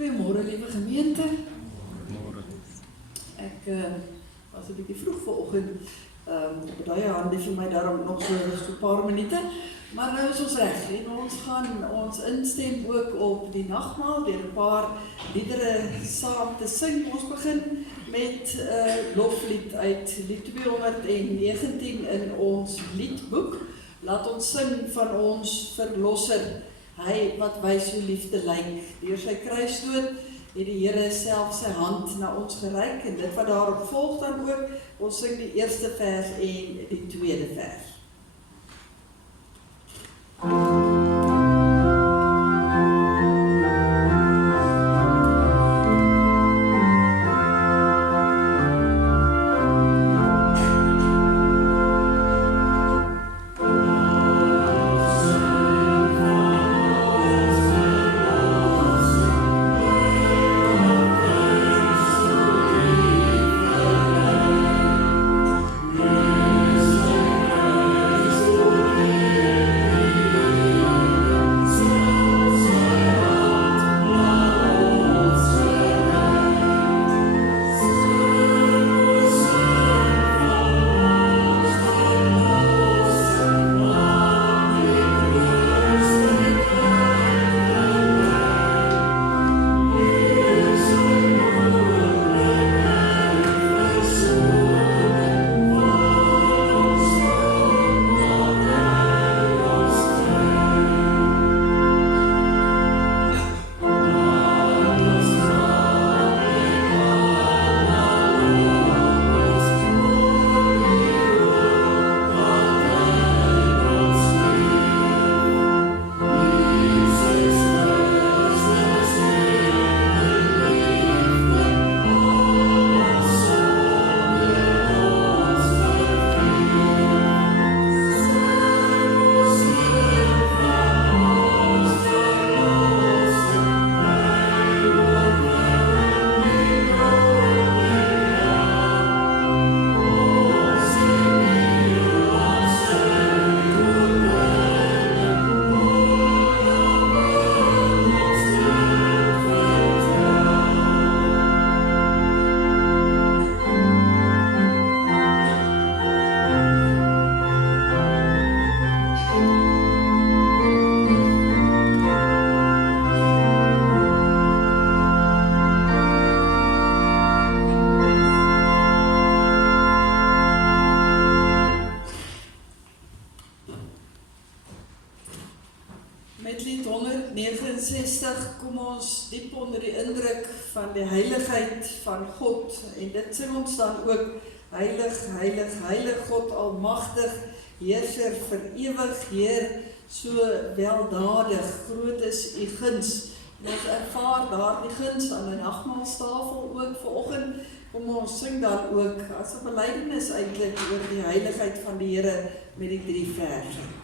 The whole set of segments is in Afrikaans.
Goeiemôre, liewe gemeente. Goeiemôre. Ek was 'n bietjie vroeg vanoggend. Op daai hande vir my daarom nog so 'n paar minute. Maar nou is ons reg en ons gaan ons instem ook op die nagmaal deur 'n paar liedere saam te sing. Ons begin met 'n loflied uit lied 219 in ons liedboek. Laat ons sing van ons verlosser. Hy wat wys hoe liefde lyk. Deur sy kruisdood het die Here self sy hand na ons gereik en dit wat daarop volg dan ook. Ons sing die eerste vers en die tweede vers. Met lied 169 kom ons diep onder die indruk van die heiligheid van God en dit sing ons dan ook heilig, heilig, heilig God almagtig, heerser vir ewig, Heer so weldadig, groot is u guns. En ons ervaar daar die guns aan die nagmaalstafel ook vanoggend, kom ons sing dan ook as 'n belydenis eintlik oor die heiligheid van die Here met die 3 verse.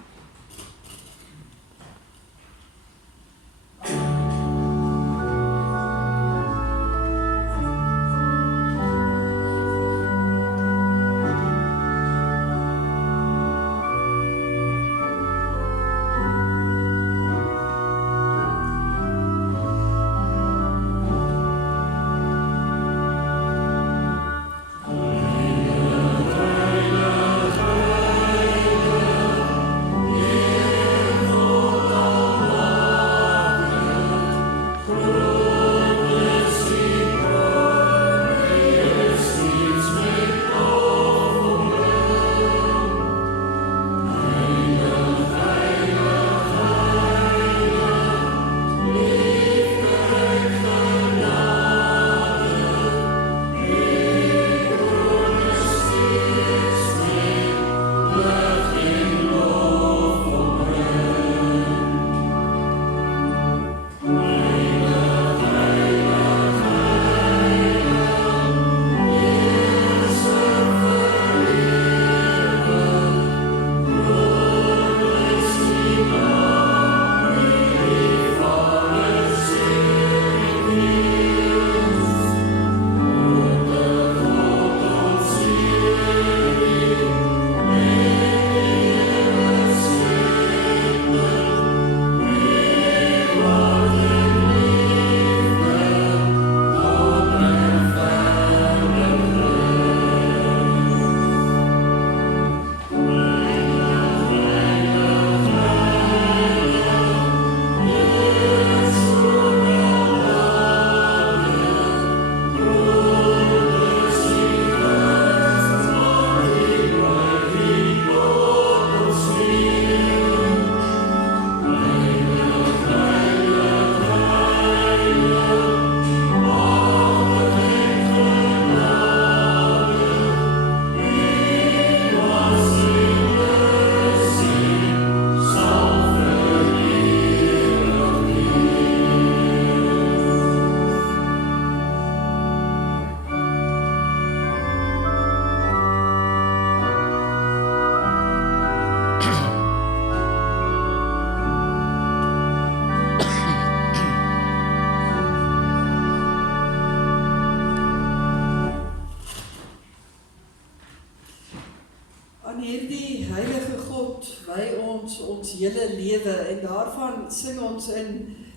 hierdie heilige God wy ons hele lewe en daarvan sing ons in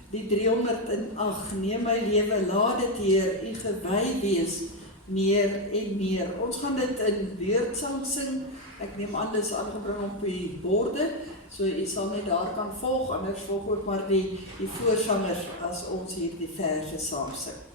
die 308, neem my lewe, laat dit Heer, U gewy wees, meer en meer. Ons gaan dit in beurtsang sing, ek neem aan dis aangebring op die borde, so U sal net daar kan volg, anders volg ook maar die voorsangers as ons hier die verse saam sing.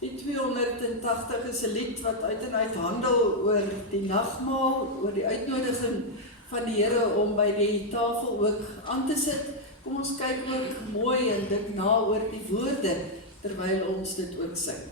Die 280 is 'n lied wat uit en uit handel oor die nagmaal, oor die uitnodiging van die Here om by die tafel ook aan te sit. Kom ons kyk ook mooi en dink na oor die woorde terwyl ons dit ook sing.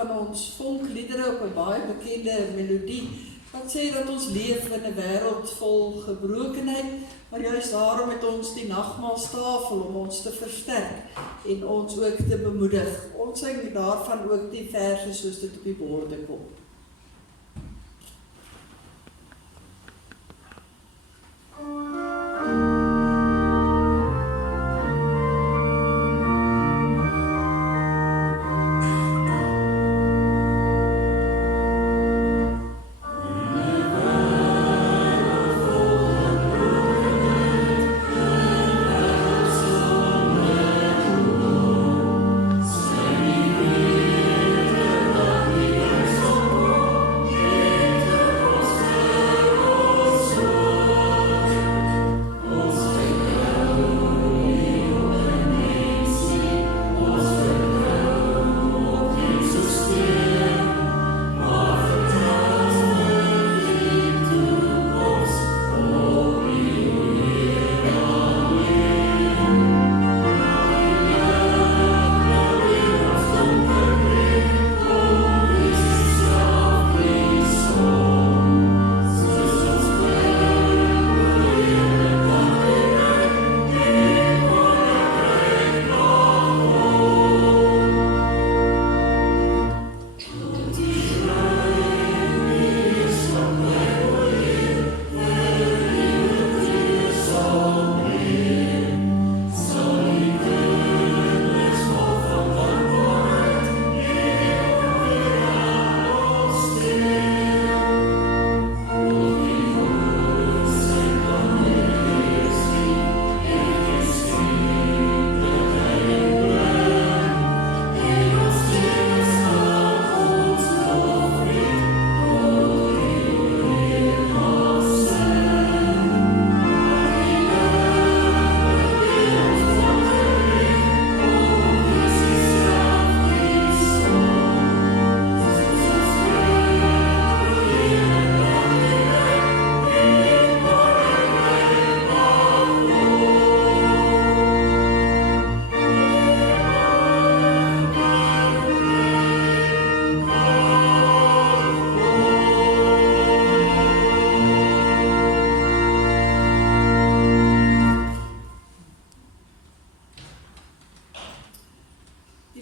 van ons vonkliedere op 'n baie bekende melodie, wat sê dat ons leef in 'n wêreld vol gebrokenheid, maar juist daarom het ons die nagmaalstafel om ons te versterk en ons ook te bemoedig. Ons sing daarvan ook die verse soos dit op die borde kom.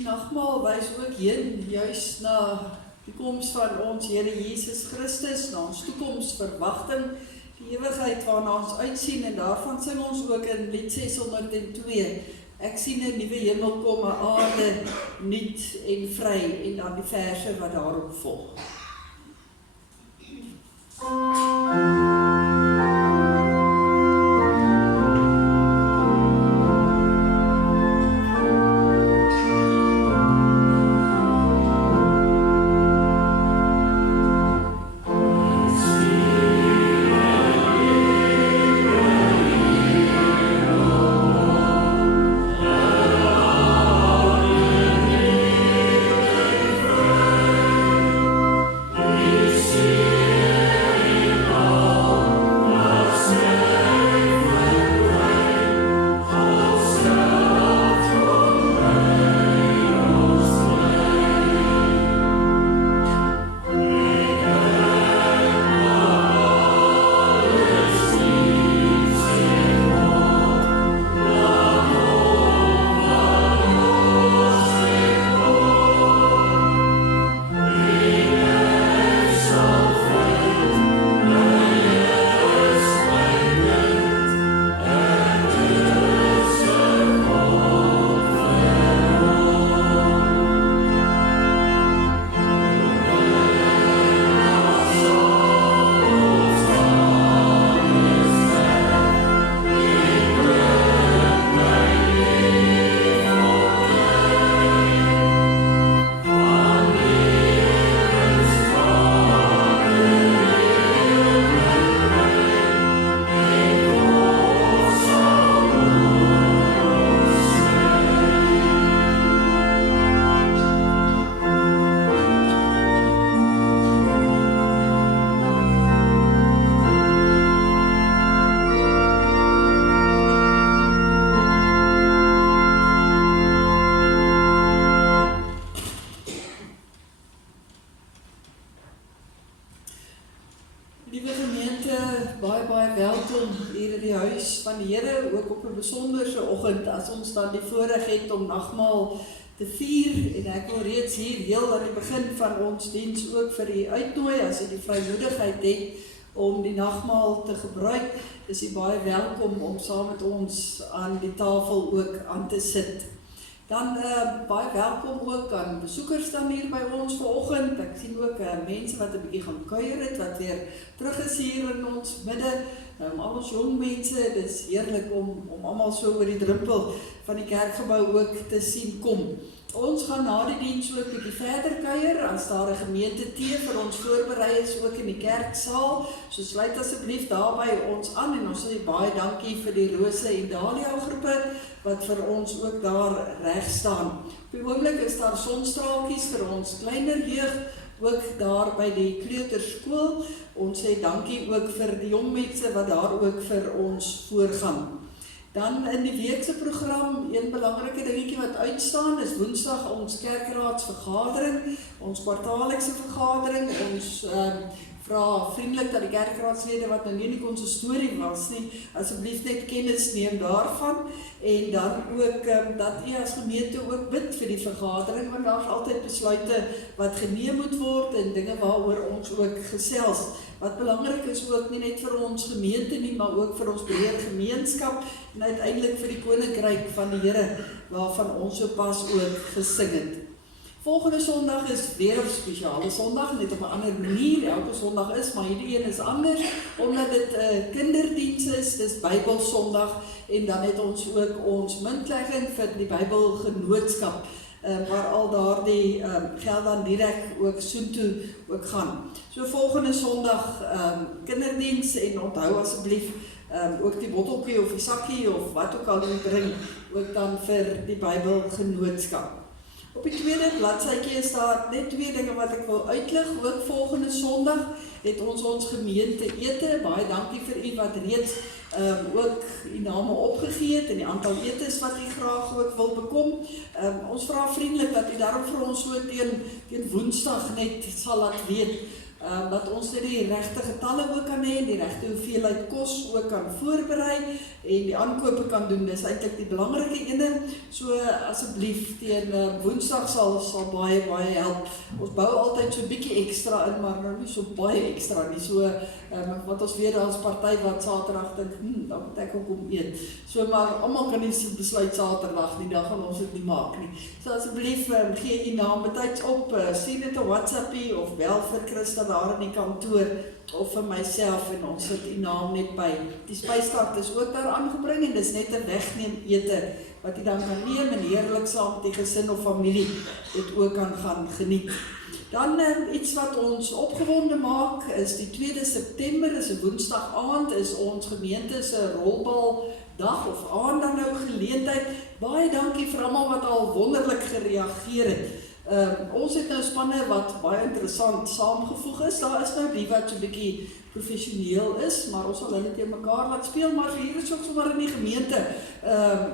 Nagmaal wys ook heen juis na die koms van ons Here Jesus Christus, na ons toekomsverwagting, die ewigheid waarna ons uitsien, en daarvan sing ons ook in lied 602, ek sien 'n nuwe hemel kom, 'n aarde nuut en vry, en dan die verse wat daarop volg. See Liewe gemeente, baie welkom hier in die huis van die Here, ook op 'n besonderse oggend as ons dan die voorreg het om nagmaal te vier. En ek wil reeds hier heel aan die begin van ons diens ook vir u uitnooi as u die vrymoedigheid het om die nagmaal te gebruik. Is u baie welkom om saam met ons aan die tafel ook aan te sit. Dan baie welkom ook aan besoekers dan hier by ons vanoggend. Ek sien ook mense wat 'n bietjie gaan kuier het, wat weer terug is hier in ons midde. Al ons jong mense, dit is heerlik om almal so oor die drempel van die kerkgebou ook te sien kom. Ons gaan na die diens ook 'n bietjie verder kuier, as daar 'n gemeente tee vir ons voorberei is ook in die kerksaal. So sluit asseblief daarby ons aan en ons sê baie dankie vir die Rose en Dahlia groepe wat vir ons ook daar reg staan. Op die oomblik is daar sonstraaltjies vir ons kleiner jeug, ook daar by die kleuterskool. Ons sê dankie ook vir die jong mense wat daar ook vir ons voorgaan. Dan in die weekse program, een belangrike dingetjie wat uitstaan, is Woensdag ons kerkraadsvergadering, ons kwartaallikse vergadering. Ons vra vriendelik dat die kerkraadslede wat nou nie in die konsistorie was nie, asseblief net kennis neem daarvan. En dan ook dat u as gemeente ook bid vir die vergadering, want daar is altyd besluite wat geneem moet word en dinge waaroor ons ook gesels. Wat belangrik is ook nie net vir ons gemeente nie, maar ook vir ons breër gemeenskap en uiteindelik vir die koninkryk van die Here waarvan ons so pas ook gesing het. Volgende Sondag is weer 'n spesiale Sondag, net op 'n ander manier. Elke Sondag is, maar hierdie een is anders omdat dit 'n kinderdiens is. Dis Bybelsondag en dan het ons ook ons muntlegging vir die Bybelgenootskap. Waar al daardie geld dan direk ook soontoe ook gaan. So volgende Sondag kinderdiens en onthou asseblief ook die botteltjie of die sakkie of wat ook al u bring ook dan vir die Bybelgenootskap. Op die tweede bladsytjie is daar net twee dinge wat ek wil uitlig. Ook volgende Sondag het ons gemeente ete. Baie dankie vir u wat reeds ook u name opgegee het en die aantal etes wat u graag ook wil bekom. Ons vra vriendelik dat u daarom vir ons so teen Woensdag net sal laat weet. Dat ons dit die regte getalle ook kan hê en die regte hoeveelheid kos ook kan voorberei en die aankope kan doen. Dis eintlik die belangrike ene. So asseblief teen Woensdag sal baie help. Ons bou altyd so 'n bietjie ekstra in, maar nou nie so baie ekstra nie. So want ons weet daar's party wat Saterdag dink, dan moet ek ook kom eet. So maar almal kan nie besluit Saterdag nie, dan gaan ons dit nie maak nie. So asseblief gee u naam betyds op, stuur dit 'n WhatsAppie of bel vir Christa daar in die kantoor of vir myself en ons sit die naam net by. Die spyskaart is ook daar aangebring en dis net 'n wegneem ete wat jy dan kan neem en heerlik saam met die gesin of familie dit ook kan gaan geniet. Dan iets wat ons opgewonde maak is die 2de September, is 'n Woensdag aand, is ons gemeente se rolbaldag of aand dan nou geleentheid. Baie dankie vir almal wat al wonderlik gereageer het. Ons het nou spanne wat baie interessant saamgevoeg is. Daar is nou die wat so 'n bietjie professioneel is, maar ons sal hulle teen mekaar laat speel, maar vir hier is ook sommer in die gemeente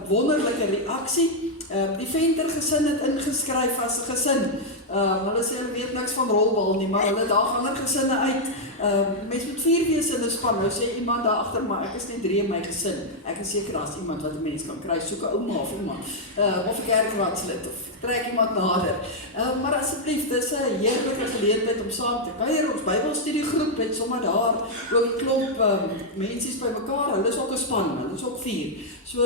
wonderlike reaksie. Die Venter gesin het ingeskryf as 'n gesin. Hulle sê hulle weet niks van rolbal nie, maar hulle daag ander gesinne uit. Mens moet 4 wees in 'n span. Nou sê iemand daar agter, maar ek is net 3 in my gesin. Ek is seker daar's iemand wat 'n mens kan kry, soek 'n ouma of iemand, of 'n kerkraadslid of trek iemand nader. Maar asseblief, dis 'n heerlike geleentheid om saam te kuier. Ons Bybelstudiegroep het sommer daar ook 'n klomp mensies bymekaar. Hulle is ook 'n span, hulle is ook 4. So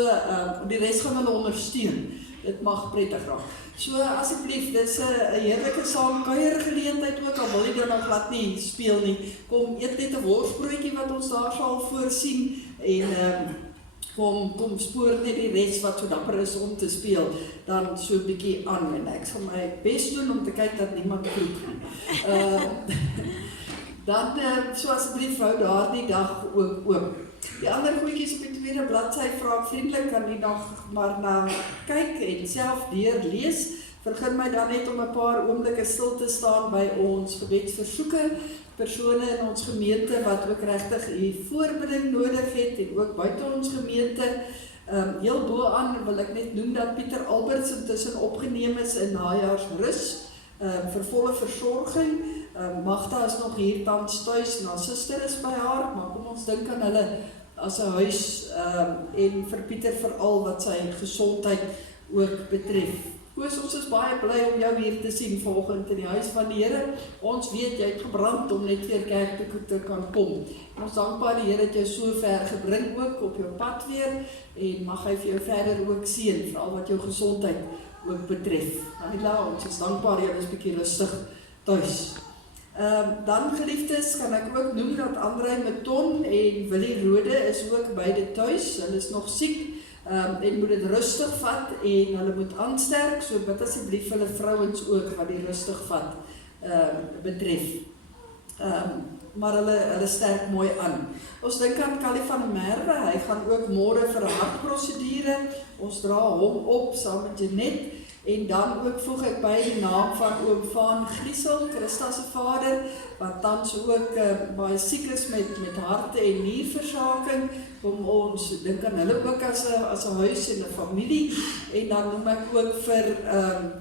die res gaan hulle ondersteun. Dit mag prettig raak. So asseblief, dis 'n heerlike saamkuier geleentheid ook, al wil jy dan nog glad nie speel nie. Kom eet net 'n worsbroodjie wat ons daar sal voorsien en kom spoor net die res wat so dapper is om te speel, dan so 'n bietjie aan en ek sal my bes doen om te kyk dat niemand vloek nie. Dan so asseblief hou daardie dag ook oop. Die ander goedjies op die tweede bladsy vra ek vriendelik kan u nog maar na kyk en self deurlees. Vergun my dan net om 'n paar oomblikke stil te staan by ons gebedsversoeke, persone in ons gemeente wat ook regtig u voorbereiding nodig het en ook buite ons gemeente. Heel bo-aan wil ek net noem dat Pieter Alberts intussen opgeneem is in najaarsrus vir volle versorging. Magda is nog hier tans thuis en haar suster is by haar, maar kom ons dink aan hulle as 'n huis en vir Pieter veral wat sy gesondheid ook betref. Koos, ons is baie bly om jou hier te sien vanoggend in die huis van die Here. Ons weet jy het gebrand om net weer kerk toe te kan kom. En ons dankbaar die Here het jou so ver gebring ook op jou pad weer en mag hy vir jou verder ook seën, veral wat jou gesondheid ook betref. Naila, ons is dankbaar jy is 'n bietjie rustig tuis. Dan geliefdes, kan ek ook noem dat Andrei Meton en Willie Rode is ook beide tuis. Hulle is nog siek en moet dit rustig vat en hulle moet aansterk, so bid asseblief hulle vrouens ook wat die rustig vat betref. Maar hulle sterk mooi aan. Ons dink aan Callie van der Merwe, hy gaan ook môre vir 'n hartprosedure. Ons dra hom op saam met Jenet. En dan ook voeg ek by die naam van oom Van Griesel, Christa se vader, wat tans ook baie siek is met harte- en nierversaking. Kom ons dink aan hulle ook as 'n huis en 'n familie. En dan noem ek ook vir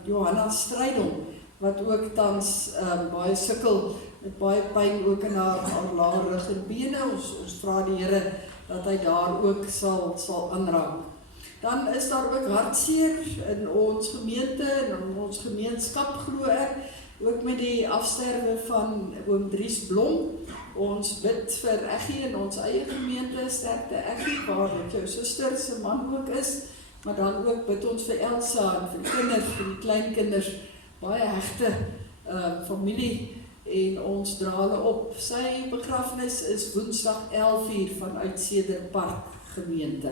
Johanna Strydom, wat ook tans baie sukkel met baie pyn ook in haar lae rug en bene. Ons vra die Here dat hy daar ook sal aanraak. Dan is daar ook hartseer in ons gemeente en in ons gemeenskap, glo ek, ook met die afsterwe van oom Dries Blom. Ons bid vir Eggie in ons eie gemeente, sterkte Eggie, waar dit jou suster se man ook is, maar dan ook bid ons vir Elsa en vir kinders, vir die kleinkinders, baie hegte familie, en ons dra hulle op. Sy begrafnis is Woensdag 11:00 vanuit Cederpark gemeente.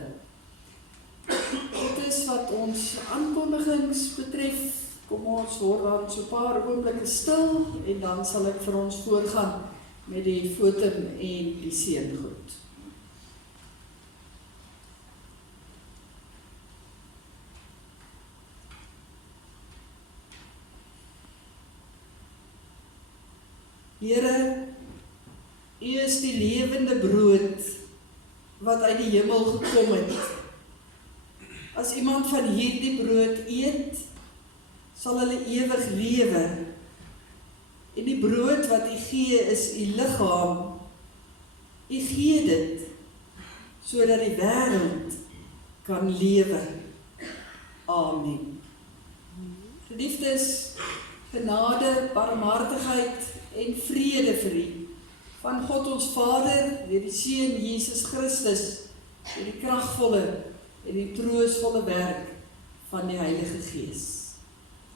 Dit is wat ons aankondigings betref. Kom ons word dan so 'n paar oomblikke stil en dan sal ek vir ons voorgaan met die fotum en die seëngroet. Here, U is die lewende brood wat uit die hemel gekom het. As iemand van hierdie brood eet, sal hulle ewig lewe. En die brood wat U gee is U liggaam. U gee dit sodat die wêreld kan lewe. Amen. Geliefdes, genade, barmhartigheid en vrede vir U van God ons Vader, deur die Seun Jesus Christus, deur die kragvolle en die troostvolle werk van die Heilige Gees.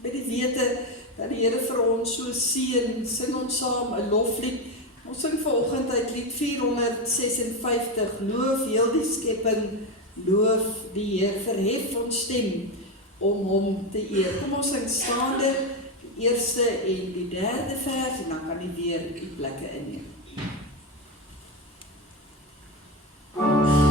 Met die wete dat die Here vir ons so seën, sing ons saam 'n loflied. Ons sing vanoggend uit lied 456, loof heel die skepping, loof die Heer, verhef ons stem om hom te eer. Kom ons sing staande die eerste en die derde vers en dan kan jy weer die plekke inneem. Oh,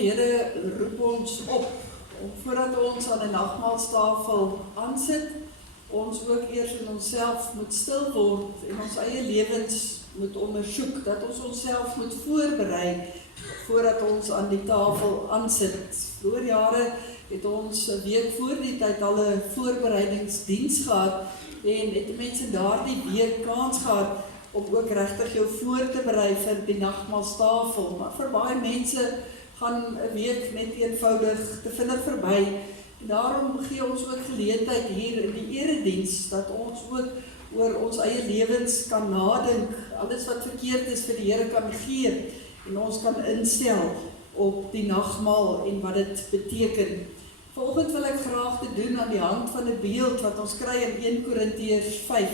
die Here roep ons op, om voordat ons aan 'n nagmaalstafel aansit, ons ook eers in onsself moet stil word en ons eie lewens moet ondersoek, dat ons onsself moet voorberei voordat ons aan die tafel aansit. Vroeger jare het ons 'n week voor die tyd al 'n voorbereidingsdiens gehad en het mense daardie week kans gehad om ook regtig jou voor te berei vir die nagmaalstafel. Maar vir baie mense gaan 'n week net eenvoudig te vinnig verby. En daarom gee ons ook geleentheid hier in die erediens dat ons ook oor ons eie lewens kan nadink, alles wat verkeerd is vir die Here kan gee en ons kan instel op die nagmaal en wat dit beteken. Vanoggend wil ek graag te doen aan die hand van 'n beeld wat ons kry in 1 Korintiërs 5,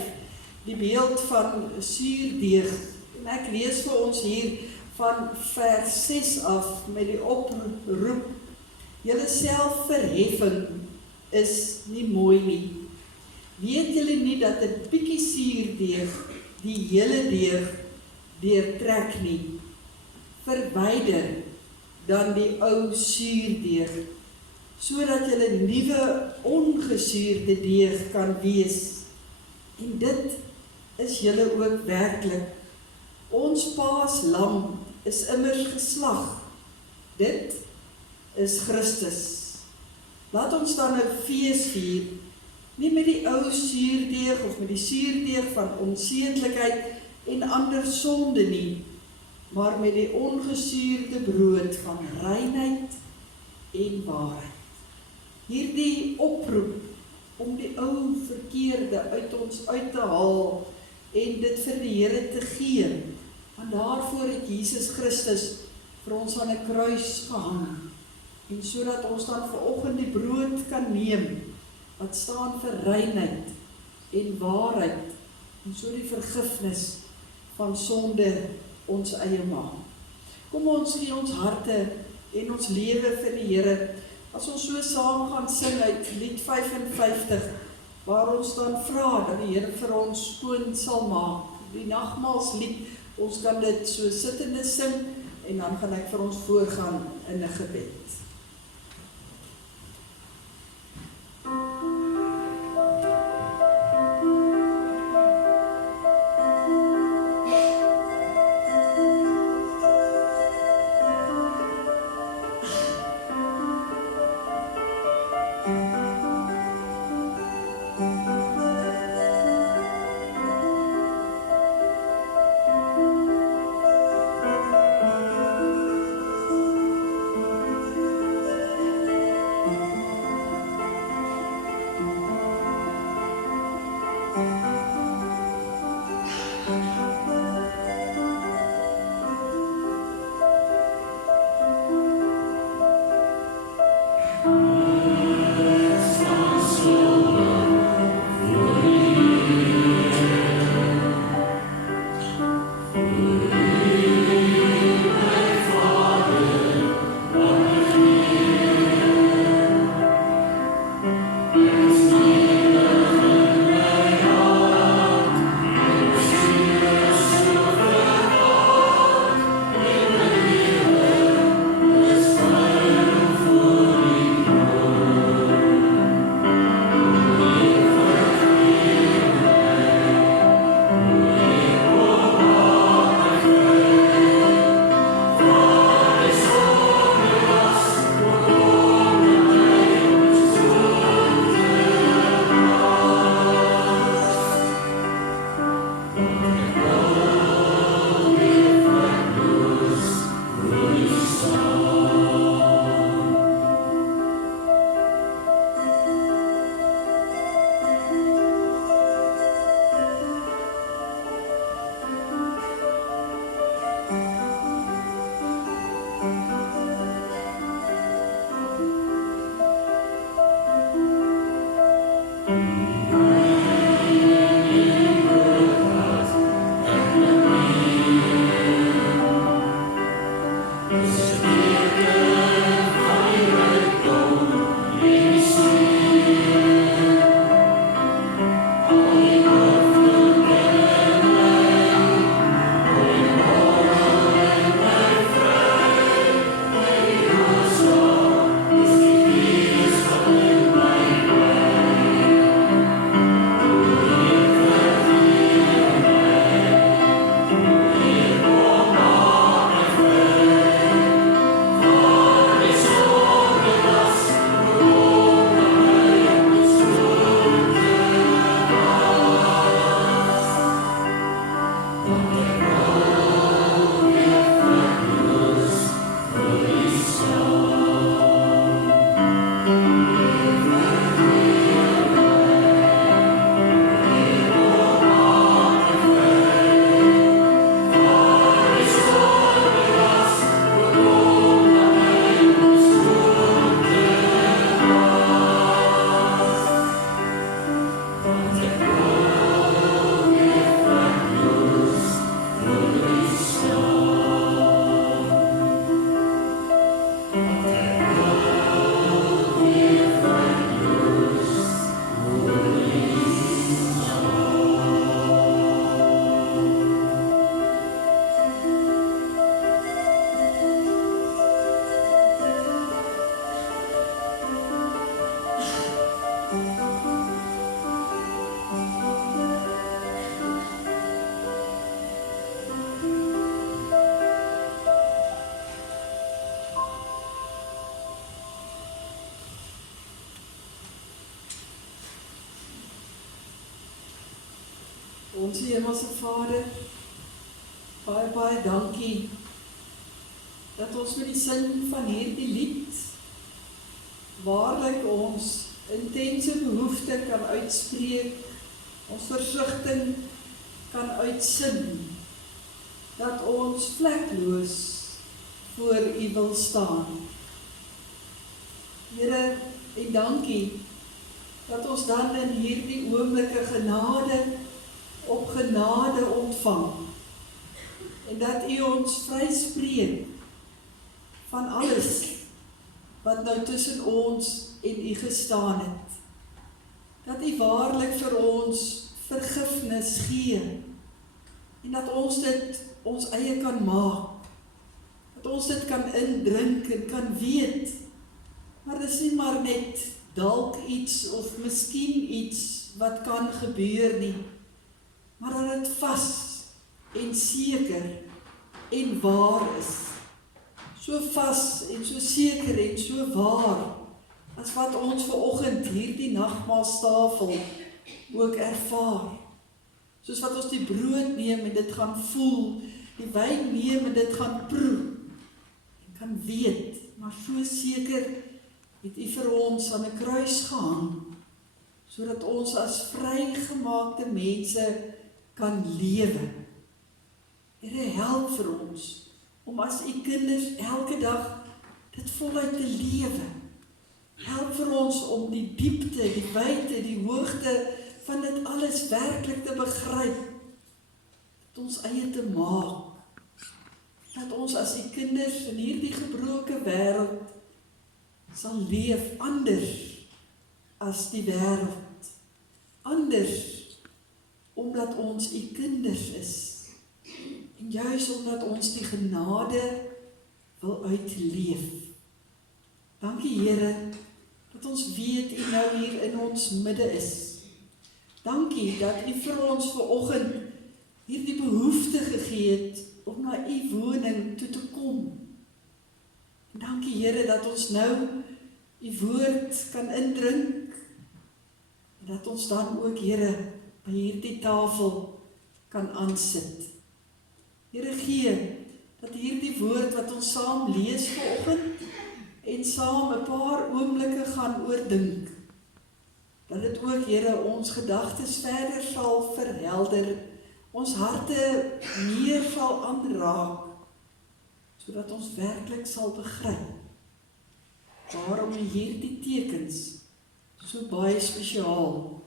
die beeld van suurdeeg. En ek lees vir ons hier van vers 6 af met die oproep: julle selfverheffing is nie mooi nie. Weet julle nie dat 'n bietjie suurdeeg die hele deeg deurtrek nie? Verwyder dan die ou suurdeeg, sodat julle nuwe ongesuurde deeg kan wees. En dit is julle ook werklik. Ons paaslam is immers geslag. Dit is Christus. Laat ons dan 'n fees vier, nie met die ou suurdeeg of met die suurdeeg van onsedelikheid en ander sonde nie, maar met die ongesuurde brood van reinheid en waarheid. Hierdie oproep om die ou verkeerde uit ons uit te haal en dit vir die Here te gee, want daarvoor het Jesus Christus vir ons aan 'n kruis gehang, en sodat ons dan vanoggend die brood kan neem, wat staan vir reinheid en waarheid, en so die vergifnis van sonde ons eie maak. Kom ons gee ons harte en ons lewe vir die Here, as ons so saam gaan sing uit lied 55, waar ons dan vra dat die Here vir ons skoon sal maak. Die nagmaalslied, ons kan dit so sittende sing, en dan gaan ek vir ons voorgaan in 'n gebed. Ons Hemelse Vader, baie, baie dankie dat ons met die sin van hierdie lied waarlik ons intense behoefte kan uitspreek, ons versigtiging kan uitsin, dat ons vlekloos voor U wil staan. Here, en dankie dat ons dan in hierdie oomblikke genade op genade ontvang en dat U ons vryspreek van alles wat nou tussen ons en U gestaan het. Dat U waarlik vir ons vergifnis gee en dat ons dit ons eie kan maak, dat ons dit kan indrink en kan weet, maar dit is nie maar net dalk iets of miskien iets wat kan gebeur nie, maar dat dit vas en seker en waar is. So vas en so seker en so waar, as wat ons vanoggend hierdie nagmaalstafel ook ervaar. Soos wat ons die brood neem en dit gaan voel, die wyn neem en dit gaan proe, en kan weet, maar so seker het U vir ons aan 'n kruis gehang, sodat ons as vrygemaakte mense kan lewe. Here, help vir ons om as U kinders elke dag dit voluit te lewe. Help vir ons om die diepte, die wyte, die hoogte van dit alles werklik te begryp, dat ons eie te maak, dat ons as U kinders in hierdie gebroke wêreld sal leef anders as die wêreld, anders omdat ons U kinders is, en juis omdat ons die genade wil uitleef. Dankie Here, dat ons weet U nou hier in ons midde is. Dankie dat U vir ons vanoggend hierdie behoefte gegee het om na U woning toe te kom. En dankie Here dat ons nou U woord kan indrink, en dat ons dan ook Here by hierdie tafel kan aansit. Here, gee dat hierdie woord wat ons saam lees vanoggend en saam 'n paar oomblikke gaan oordink, dat dit ook Here ons gedagtes verder sal verhelder, ons harte meer sal aanraak, sodat ons werklik sal begryp waarom U hierdie tekens so baie spesiaal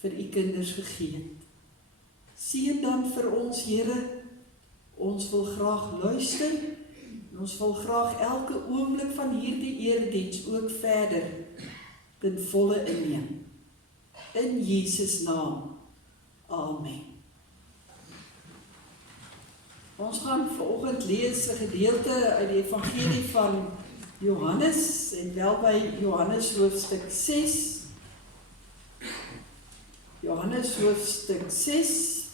vir U kinders gegee het. Seën dan vir ons Here, ons wil graag luister, en ons wil graag elke oomblik van hierdie erediens ook verder ten volle inneem. In Jesus naam. Amen. Ons gaan vanoggend lees 'n gedeelte uit die evangelie van Johannes, en wel by Johannes hoofstuk 6. Johannes hoofstuk 6.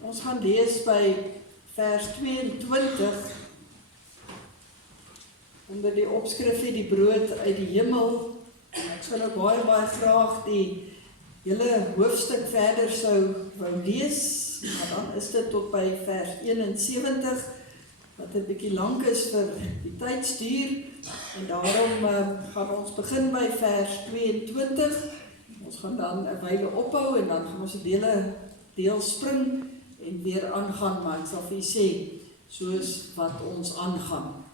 Ons gaan lees by vers 22, onder die opskrif die brood uit die hemel. Ek sal ook baie graag die hele hoofstuk verder sou wou lees, maar dan is dit tot by vers 71, wat 'n bietjie lank is vir die tydsduur, en daarom gaan ons begin by vers 22. Ons gaan dan 'n wyle ophou, en dan gaan ons 'n deel spring, en weer aangaan, maar ek sal vir u sê, soos wat ons aangaan.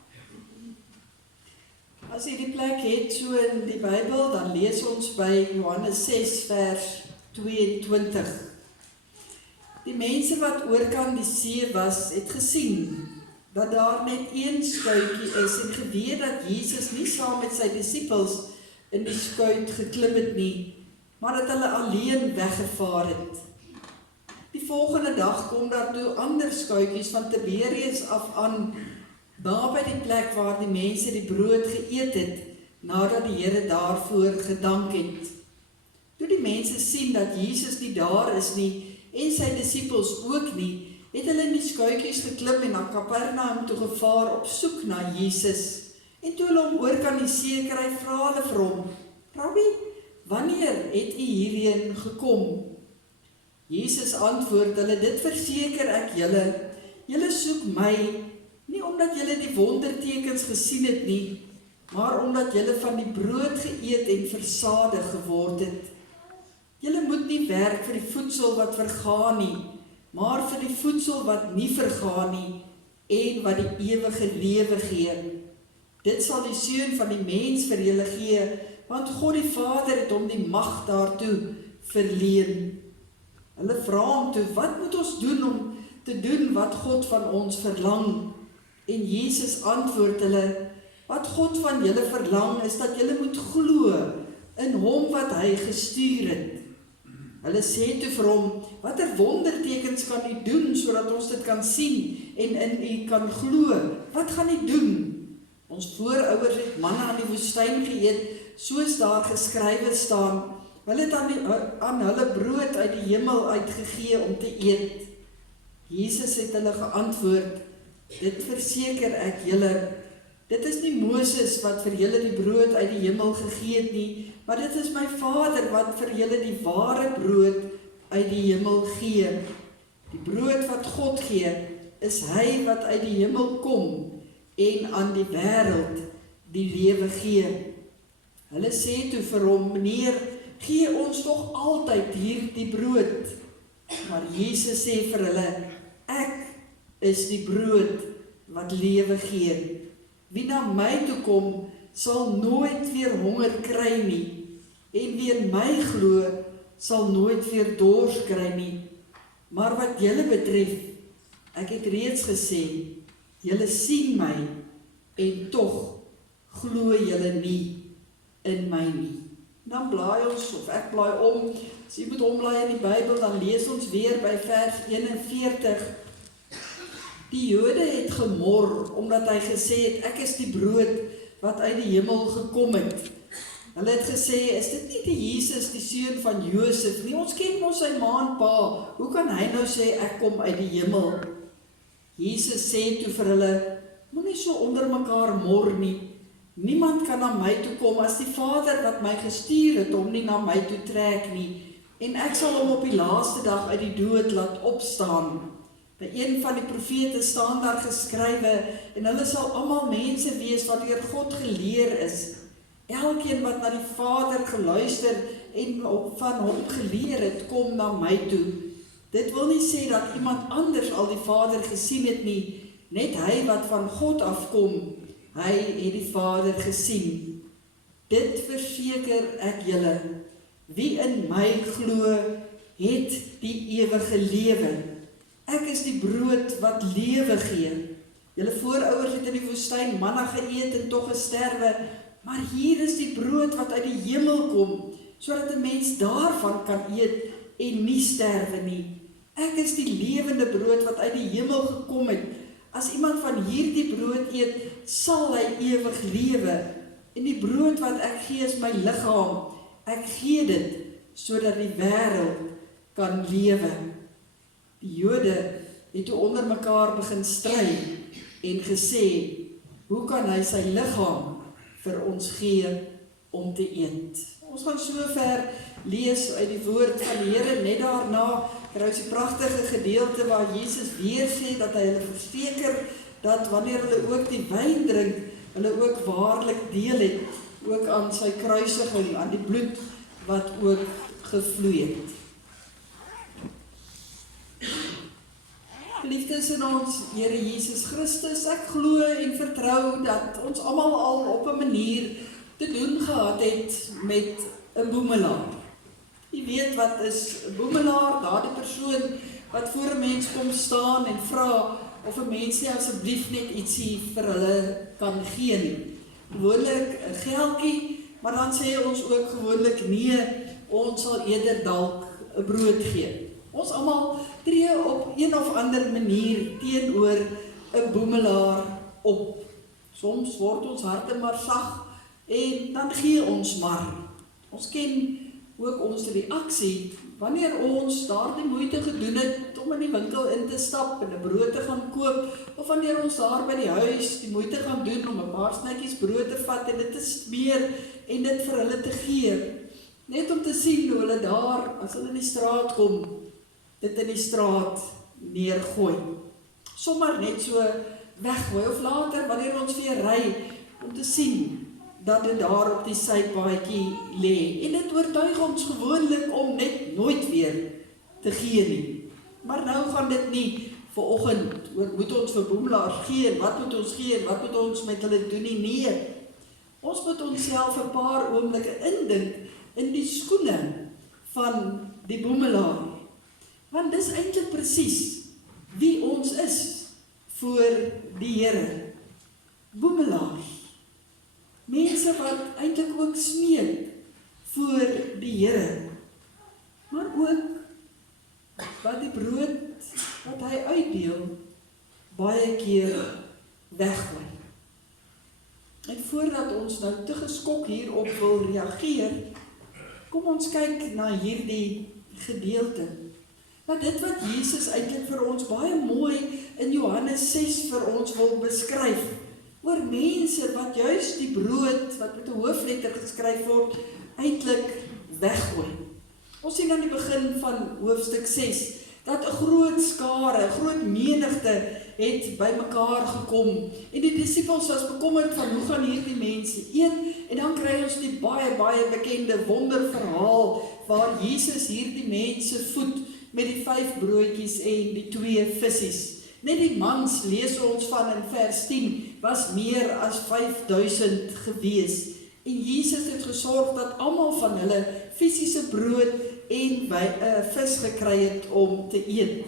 As jy die plek het, so in die Bybel, dan lees ons by Johannes 6 vers 22. Die mense wat oorkant die see was, het gesien, dat daar net een skuitjie is, en geweet dat Jesus nie saam met sy disippels in die skuit geklim het nie, maar dat hulle alleen weggevaar het. Die volgende dag kom daar toe ander skuitjies van Tiberias af aan, naby die plek waar die mense die brood geëet het, nadat die Here daarvoor gedank het. Toe die mense sien dat Jesus nie daar is nie, en sy disippels ook nie, het hulle in die skuitjies geklim en na Kapernaum toe gevaar op soek na Jesus. En toe hulle hom oor kan die see kry, vra hulle vir hom, Rabbi, wanneer het u hierheen gekom? Jesus antwoord hulle, dit verseker ek julle, julle soek my, nie omdat julle die wondertekens gesien het nie, maar omdat julle van die brood geëet en versadig geword het. Julle moet nie werk vir die voedsel wat vergaan nie, maar vir die voedsel wat nie vergaan nie, en wat die ewige lewe gee. Dit sal die Seun van die mens vir julle gee, want God die Vader het hom die mag daartoe verleen. Hulle vra hom toe, wat moet ons doen om te doen wat God van ons verlang? En Jesus antwoord hulle, wat God van julle verlang is dat julle moet glo in hom wat hy gestuur het. Hulle sê toe vir hom, watter wondertekens kan u doen sodat ons dit kan sien en in u kan glo? Wat gaan u doen? Ons voorouers het manna in die woestyn geëet, soos daar geskrywe staan. Hulle het aan hulle brood uit die hemel uitgegee om te eet. Jesus het hulle geantwoord, dit verseker ek julle, dit is nie Moses wat vir julle die brood uit die hemel gegee het nie, maar dit is my Vader wat vir julle die ware brood uit die hemel gee. Die brood wat God gee, is hy wat uit die hemel kom en aan die wêreld die lewe gee. Hulle sê toe vir hom, meneer, gee ons tog altyd hier die brood. Maar Jesus sê vir hulle, ek is die brood wat lewe gee. Wie na my toe kom, sal nooit weer honger kry nie, en wie in my glo, sal nooit weer dors kry nie. Maar wat julle betref, ek het reeds gesê, julle sien my, en tog glo julle nie in my nie. Dan blaai ons, of ek blaai om, as jy moet omblaai in die Bybel, dan lees ons weer by vers 41. Die Jode het gemor, omdat hy gesê het, ek is die brood wat uit die hemel gekom het. Hulle het gesê, is dit nie die Jesus, die seun van Josef nie? Ons ken mos sy ma en pa, hoe kan hy nou sê, ek kom uit die hemel? Jesus sê toe vir hulle, moenie so onder mekaar mor nie. Niemand kan na my toe kom as die Vader wat my gestuur het hom nie na my toe trek nie. En ek sal hom op die laaste dag uit die dood laat opstaan. By een van die profete staan daar geskrywe, en hulle sal almal mense wees wat deur God geleer is. Elkeen wat na die Vader geluister en van hom geleer het, kom na my toe. Dit wil nie sê dat iemand anders al die Vader gesien het nie, net hy wat van God afkom, hy het die Vader gesien. Dit verseker ek julle, wie in my glo, het die ewige lewe. Ek is die brood wat lewe gee. Julle voorouers het in die woestyn manna geëet en tog gesterwe, maar hier is die brood wat uit die hemel kom, sodat 'n mens daarvan kan eet en nie sterwe nie. Ek is die lewende brood wat uit die hemel gekom het. As iemand van hierdie brood eet, sal hy ewig lewe. En die brood wat ek gee is my liggaam. Ek gee dit, sodat die wêreld kan lewe. Die Jode het toe onder mekaar begin stry en gesê, hoe kan hy sy liggaam vir ons gee om te eet? Ons gaan so ver lees uit die woord van die Here, net daarna kry ons die pragtige gedeelte waar Jesus weer sê dat hy hulle verseker dat wanneer hulle ook die wyn drink, hulle ook waarlik deel het, ook aan sy kruisiging, aan die bloed wat ook gevloei het. Geliefdes in ons Here Jesus Christus, ek glo en vertrou dat ons almal al op 'n manier te doen gehad het met 'n boemelaar. Jy weet wat is 'n boemelaar, daardie persoon wat voor 'n mens kom staan en vra of 'n mens nie asseblief net ietsie vir hulle kan gee nie. Gewoonlik 'n geldjie, maar dan sê ons ook gewoonlik nee, ons sal eerder dalk 'n brood gee. Ons almal tree op een of ander manier teenoor 'n boemelaar op. Soms word ons harte maar sag en dan gee ons maar. Ons ken ook ons reaksie wanneer ons daardie moeite gedoen het om in die winkel in te stap en 'n brood te gaan koop, of wanneer ons daar by die huis die moeite gaan doen om 'n paar snytjies brood te vat en dit te smeer en dit vir hulle te gee. Net om te sien hoe hulle daar, as hulle in die straat kom, dit in die straat neergooi. Sommer net so weggooi, of later, wanneer ons weer ry, om te sien, dat dit daar op die sypaadjie lê. En dit oortuig ons gewoonlik om net nooit weer te gee nie. Maar nou gaan dit nie vanoggend, moet ons vir boemelaars gee, wat moet ons gee, wat moet ons met hulle doen nie, nee. Ons moet onsself 'n paar oomblikke indink in die skoene van die boemelaar. Want dis eintlik presies wie ons is voor die Here. Boemelaars. Mense wat eintlik ook smeek voor die Here. Maar ook wat die brood wat hy uitdeel baie keer weggooi. En voordat ons nou te geskok hierop wil reageer, kom ons kyk na hierdie gedeelte. Maar dit wat Jesus eintlik vir ons baie mooi in Johannes 6 vir ons wil beskryf, oor mense wat juist die brood, wat met 'n hoofletter geskryf word, eintlik weggooi. Ons sien aan die begin van hoofstuk 6, dat 'n groot skare, 'n groot menigte het bymekaar gekom, en die disippels was bekommerd van hoe gaan hierdie mense eet, en dan kry ons die baie bekende wonderverhaal, waar Jesus hierdie mense voed, met die 5 broodjies en die 2 vissies. Net die mans, lees ons van in vers 10, was meer as 5000 gewees. En Jesus het gesorg dat almal van hulle fisiese brood en vis gekry het om te eet.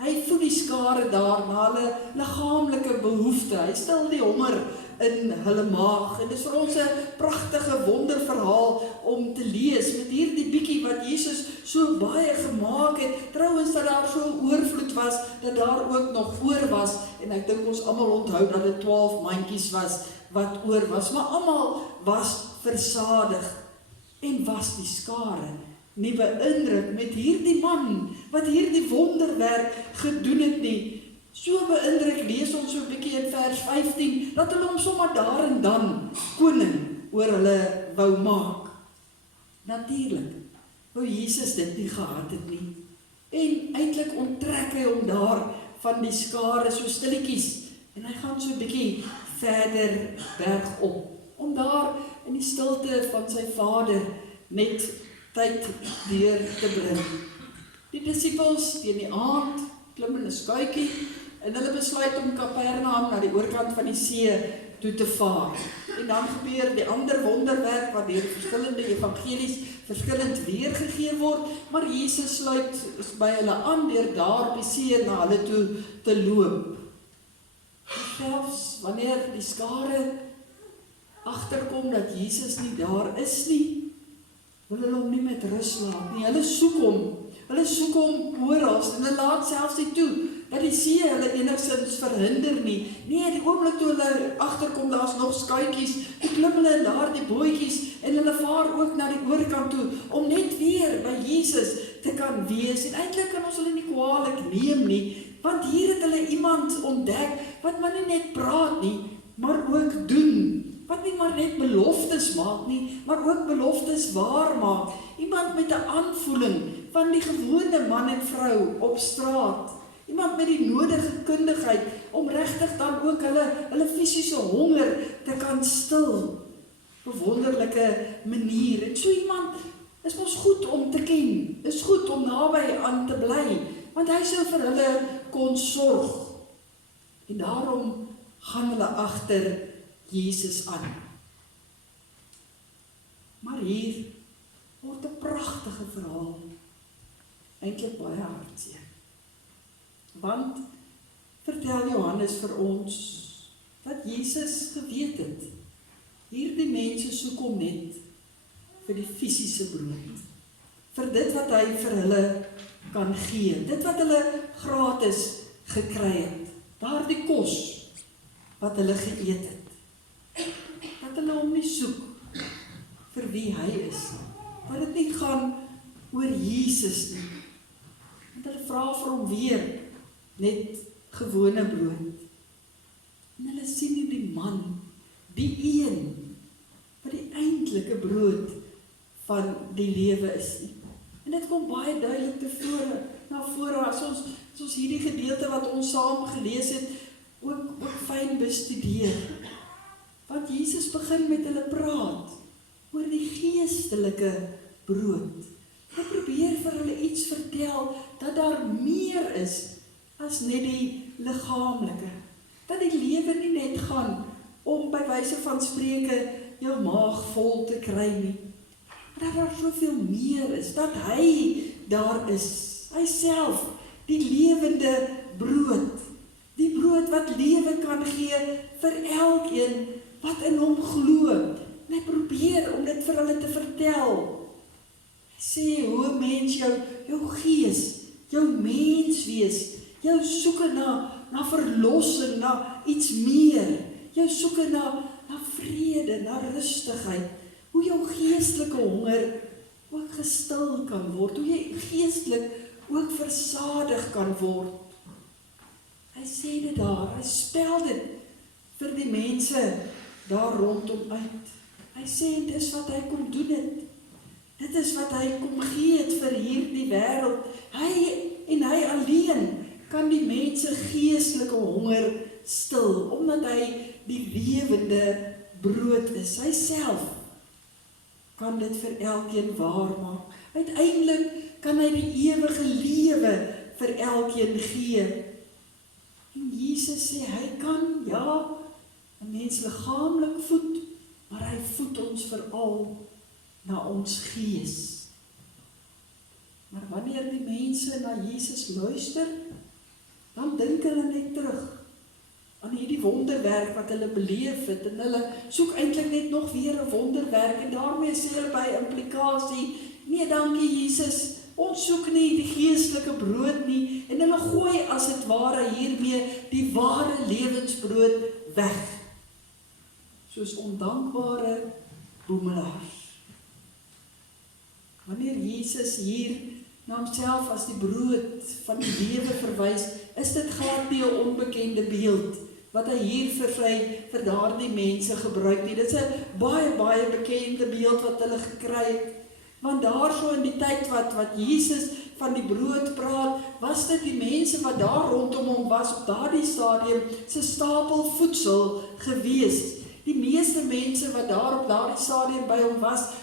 Hy voed die skare daar na hulle liggaamlike behoefte. Hy stil die honger in hulle maag. En dis vir ons 'n pragtige wonderverhaal om te lees, met hierdie bietjie wat Jesus so baie gemaak het. Trouwens dat daar so oorvloed was, dat daar ook nog oor was. En ek dink ons almal onthou dat dit 12 mandjies was wat oor was. Maar almal was versadig. En was die skare nie beïndruk met hierdie man, wat hierdie wonderwerk gedoen het nie. So beïndruk, lees ons so 'n bietjie in vers 15, dat hulle hom sommer daar en dan koning oor hulle wou maak. Natuurlik wou Jesus dit nie gehad het nie. En eintlik onttrek hy hom daar van die skare so stilletjies, en hy gaan so 'n bietjie verder berg op, om daar in die stilte van sy Vader net tyd deur te bring. Die disippels teen die aand klim in 'n skuitjie, en hulle besluit om Kapernaum na die oorkant van die see toe te vaar. En dan gebeur die ander wonderwerk wat deur verskillende evangelies verskillend weergegee word, maar Jesus sluit by hulle aan deur daar op die see na hulle toe te loop. Selfs wanneer die skare agterkom dat Jesus nie daar is nie, wil hulle hom nie met rus laat nie. Hulle soek hom oral, en hulle laat selfs nie toe dat die see hulle enigstens verhinder nie. Nee, die oomblik toe hulle agterkom, daar's nog skuitjies, toe klim hulle in daardie bootjies, en hulle vaar ook na die oorkant toe, om net weer by Jesus te kan wees. En eintlik kan ons hulle nie kwaadlik neem nie, want hier het hulle iemand ontdek, wat maar nie net praat nie, maar ook doen. Wat nie maar net beloftes maak nie, maar ook beloftes waar maak. Iemand met 'n aanvoeling van die gewone man en vrou op straat. Iemand met die nodige kundigheid om regtig dan ook hulle fisiese honger te kan stil. Op 'n wonderlike manier. En so iemand is mos goed om te ken. Is goed om naby aan te bly, want hy sou vir hulle kon sorg. En daarom gaan hulle agter Jesus aan. Maar hier word 'n pragtige verhaal, eintlik baie hartseer. Want vertel Johannes vir ons dat Jesus geweet het, hierdie mense soek hom net vir die fisiese brood, vir dit wat hy vir hulle kan gee, dit wat hulle gratis gekry het, daardie kos wat hulle geëet het. Dat hulle hom nie soek vir wie hy is, dat dit nie gaan oor Jesus nie, want hulle vra vir hom weer net gewone brood. En hulle sien nie die man, die een wat die eintlike brood van die lewe is nie. En dit kom baie duidelik na vore as ons hierdie gedeelte wat ons saam gelees het, ook fyn bestudeer. Want Jesus begin met hulle praat oor die geestelike brood. Hy probeer vir hulle iets vertel, dat daar meer is as net die liggaamlike. Dat die lewe nie net gaan om by wyse van spreke jou maag vol te kry nie. Maar dat daar soveel meer is, dat hy daar is, hy self, die lewende brood, die brood wat lewe kan gee vir elkeen wat in hom glo. En hy probeer om dit vir hulle te vertel. Hy sê, hoe mens jou gees, jou menswees, jou soeke na verlossing, na iets meer, jou soeke na vrede, na rustigheid, hoe jou geestelike honger ook gestil kan word, hoe jy geestelik ook versadig kan word. Hy sê dit daar, hy spel dit vir die mense daar rondom uit. Hy sê, dis wat hy kom doen het. Dit is wat hy kom gee het vir hierdie wêreld. Hy en hy alleen kan die mense geestelike honger stil, omdat hy die lewende brood is. Hy self kan dit vir elkeen waar maak. Uiteindelik kan hy die ewige lewe vir elkeen gee. En Jesus sê, hy kan, ja, 'n mens liggaamlik voed, maar hy voed ons veral na ons gees. Maar wanneer die mense na Jesus luister, dan dink hulle net terug aan hierdie wonderwerk wat hulle beleef het, en hulle soek eintlik net nog weer 'n wonderwerk, en daarmee sê hulle by implikasie, nee dankie Jesus, ons soek nie die geestelike brood nie, en hulle gooi as het ware hiermee die ware lewensbrood weg, soos ondankbare boemelaars. Wanneer Jesus hier na homself as die brood van die lewe verwys, is dit glad nie 'n onbekende beeld wat hy hier vir daardie mense gebruik nie. Dit is 'n baie bekende beeld wat hulle gekry het. Want daarso in die tyd wat Jesus van die brood praat, was dit die mense wat daar rondom hom was op daardie stadium se stapel voedsel gewees. Die meeste mense wat daar op daardie stadium by hom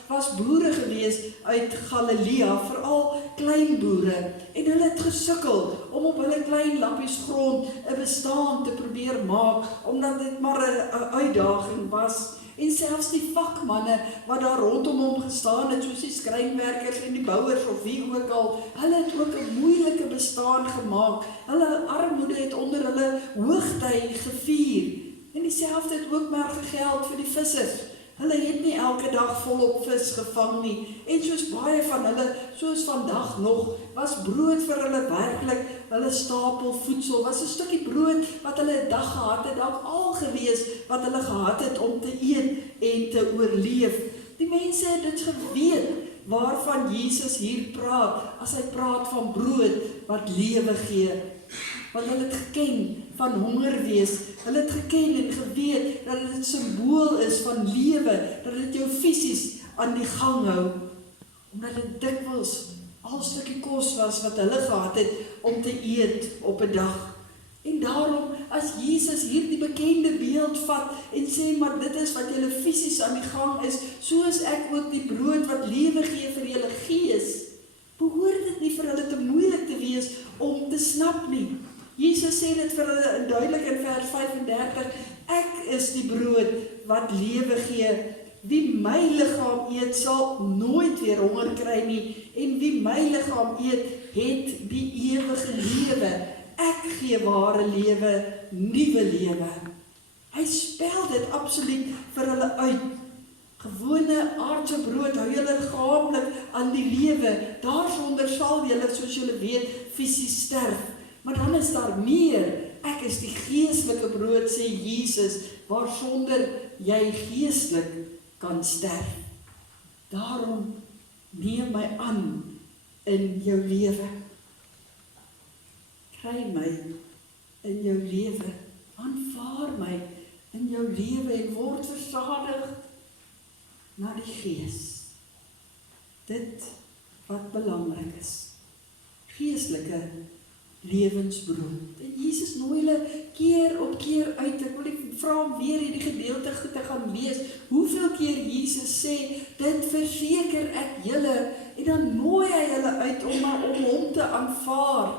was boere gewees uit Galilea, veral klein boere. En hulle het gesukkel om op hulle klein lappies grond 'n bestaan te probeer maak, omdat dit maar 'n uitdaging was. En selfs die vakmanne wat daar rondom hom gestaan het, soos die skrynwerkers en die bouers of wie ook al, hulle het ook 'n moeilike bestaan gemaak. Hulle armoede het onder hulle hoogtyd gevier. En dieselfde het ook maar gegeld vir die vissers. Hulle het nie elke dag volop vis gevang nie. En soos baie van hulle, soos vandag nog, was brood vir hulle werklik hulle stapel voedsel. Was 'n stukkie brood wat hulle 'n dag gehad het, dalk al gewees wat hulle gehad het om te eet en te oorleef. Die mense het dit geweet waarvan Jesus hier praat, as hy praat van brood wat lewe gee. Want hulle het geken van honger wees, hulle het geken en geweet dat dit 'n simbool is van lewe, dat dit jou fisies aan die gang hou, omdat dit dikwels al stukkie kos was wat hulle gehad het om te eet op 'n dag. En daarom, as Jesus hierdie bekende beeld vat en sê, maar dit is wat julle fisies aan die gang is, so is ek ook die brood wat lewe gee vir julle gees, behoort dit nie vir hulle te moeilik te wees om te snap nie. Jesus sê dit vir hulle duidelik in vers 35, ek is die brood wat lewe gee. Wie my liggaam eet, sal nooit weer honger kry nie, en wie my liggaam eet, het die ewige lewe. Ek gee ware lewe, nuwe lewe. Hy spel dit absoluut vir hulle uit. Gewone aardse brood hou julle liggaamlik aan die lewe. Daarsonder sal julle, soos julle weet, fisies sterf. Maar dan is daar meer. Ek is die geestelike brood, sê Jesus, waarsonder jy geestelik kan sterf. Daarom neem my aan in jou lewe. Kry my in jou lewe. Aanvaar my in jou lewe en word versadig na die Gees. dit wat belangrik is. Geestelike lewensbrood. En Jesus nooi hulle keer op keer uit. Ek wil vra om weer hierdie gedeelte te gaan lees. Hoeveel keer Jesus sê, dit verseker ek julle, en dan nooi hy hulle uit om hom te aanvaar.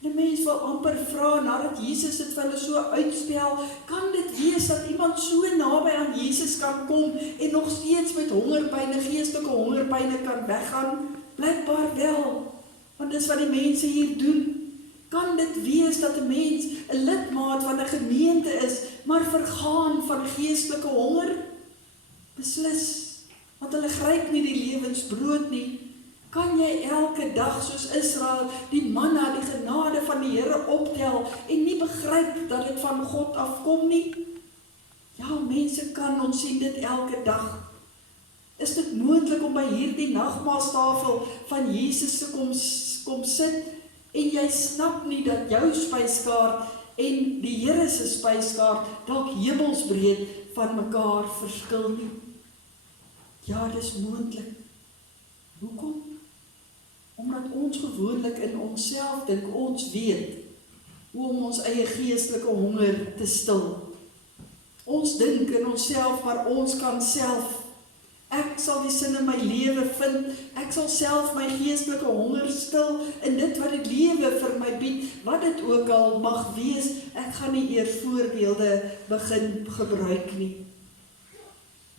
Die mens wil amper vra, nadat Jesus dit vir hulle so uitspel, kan dit wees dat iemand so naby aan Jesus kan kom en nog steeds met hongerpyne, geestelike hongerpyne kan weggaan? Blykbaar wel, want dis wat die mense hier doen. Kan dit wees dat 'n mens 'n lidmaat van 'n gemeente is, maar vergaan van geestelike honger? Beslis, want hulle gryp nie die lewensbrood nie. Kan jy elke dag soos Israel die manna, die genade van die Here optel en nie begryp dat dit van God afkom nie? Ja, mense kan, ons sien dit elke dag. Is dit moontlik om by hierdie nagmaalstafel van Jesus te kom sit en jy snap nie dat jou spyskaart en die Here se spyskaart dalk hemelsbreed van mekaar verskil nie? Ja, dis moontlik. Hoekom? Omdat ons gewoonlik in onsself dink, ons weet hoe om ons eie geestelike honger te stil. Ons dink in onsself, maar ons kan self. Ek sal die sin in my lewe vind, ek sal self my geestelike honger stil in dit wat die lewe vir my bied, wat dit ook al mag wees. Ek gaan nie eers voorbeelde begin gebruik nie.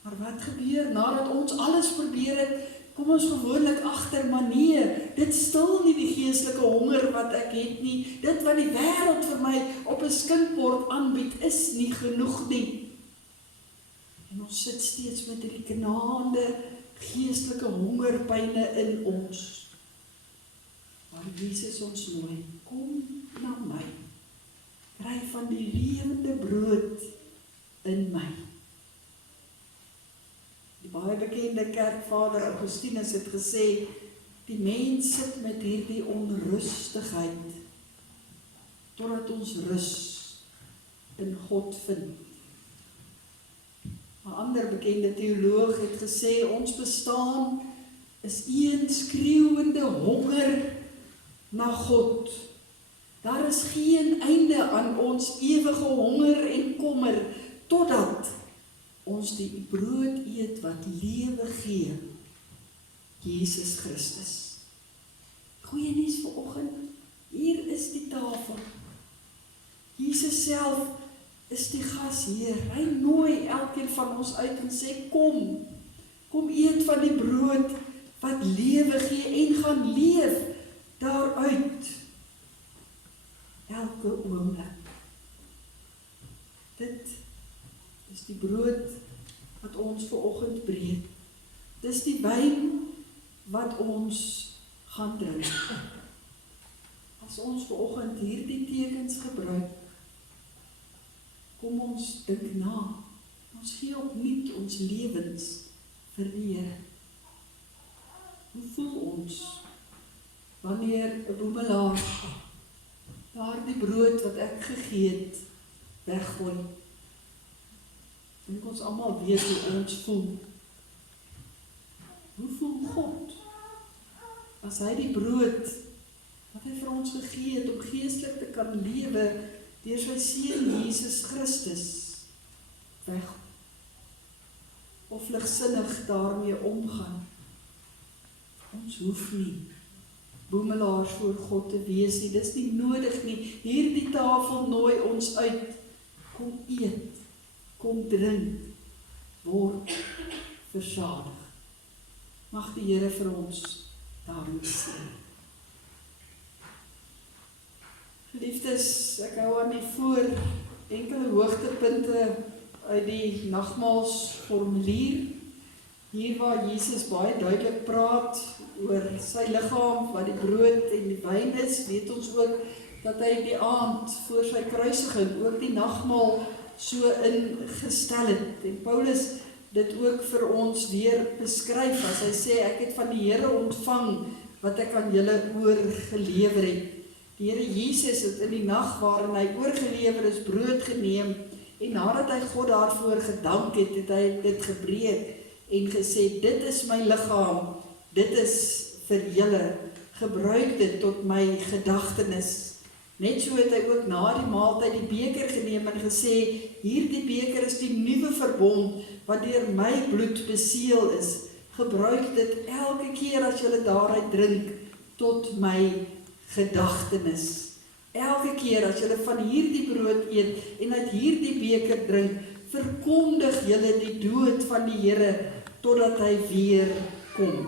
Maar wat gebeur nadat ons alles probeer het? Kom ons gewoonlik agter, maar nee, dit stil nie die geestelike honger wat ek het nie. Dit wat die wêreld vir my op 'n skinkbord aanbied, is nie genoeg nie. En ons sit steeds met hierdie knaande geestelike hongerpyne in ons. Maar Jesus ons nooi, kom na my, kry van die lewende brood in my. Die baie bekende kerkvader Augustinus het gesê, die mens sit met hierdie onrustigheid, totdat ons rus in God vind. 'n ander bekende teoloog het gesê, ons bestaan is een skreeuwende honger na God. Daar is geen einde aan ons ewige honger en kommer, totdat ons die brood eet wat lewe gee, Jesus Christus. Goeie nuus vanoggend, hier is die tafel. Jesus self is die gasheer. Hy nooi elkeen van ons uit en sê, kom eet van die brood wat lewe gee en gaan leef daaruit. Elke oomblik. Dit is die brood wat ons vanoggend breek. Dis die wyn wat ons gaan drink. As ons vanoggend hierdie tekens gebruik, kom ons dink na. Ons gee opnuut ons lewens vir die Here. Hoe voel ons wanneer 'n boemelaar daardie brood wat ek gegee het weggooi? Dink ons almal weet hoe ons voel. Hoe voel God as hy die brood wat hy vir ons gegee het om geestelik te kan lewe deur sy seun Jesus Christus weg of ligsinnig daarmee omgaan? Ons hoef nie boemelaars voor God te wees nie, dis nie nodig nie. Hierdie tafel nooi ons uit, kom eet, kom drink, word versadig. Mag die Here vir ons daarin seën. Geliefdes, ek hou aan die voor enkele hoogtepunte uit die nagmaalsformulier. Hier waar Jesus baie duidelik praat oor sy liggaam, wat die brood en die wyn is, weet ons ook dat hy die aand voor sy kruisiging ook die nagmaal so ingestel het. En Paulus dit ook vir ons weer beskryf, as hy sê, ek het van die Here ontvang wat ek aan julle oorgelewer het. Die Here Jesus het in die nag waarin hy oorgelewer is, brood geneem, en nadat hy God daarvoor gedank het, het hy dit gebreek en gesê, dit is my liggaam, dit is vir julle, gebruik dit tot my gedagtenis. Net so het hy ook na die maaltyd die beker geneem en gesê, hierdie beker is die nuwe verbond, wat deur my bloed beseël is. Gebruik dit elke keer as julle daaruit drink, tot my gedagtenis. Elke keer as julle van hierdie brood eet en uit hierdie beker drink, verkondig julle die dood van die Here, totdat hy weer kom.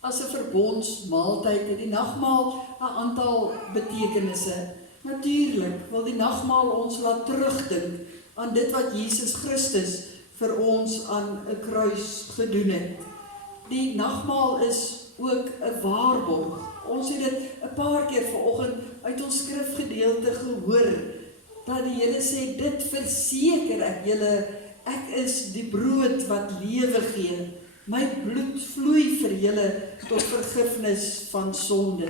As 'n verbondsmaaltyd het die nagmaal 'n aantal betekenisse. Natuurlik wil die nagmaal ons laat terugdink aan dit wat Jesus Christus vir ons aan 'n kruis gedoen het. Die nagmaal is ook 'n waarborg. Ons het dit 'n paar keer vanoggend uit ons skrifgedeelte gehoor, dat die Here sê, dit verseker ek julle, ek is die brood wat lewe gee. My bloed vloei vir julle tot vergifnis van sonde.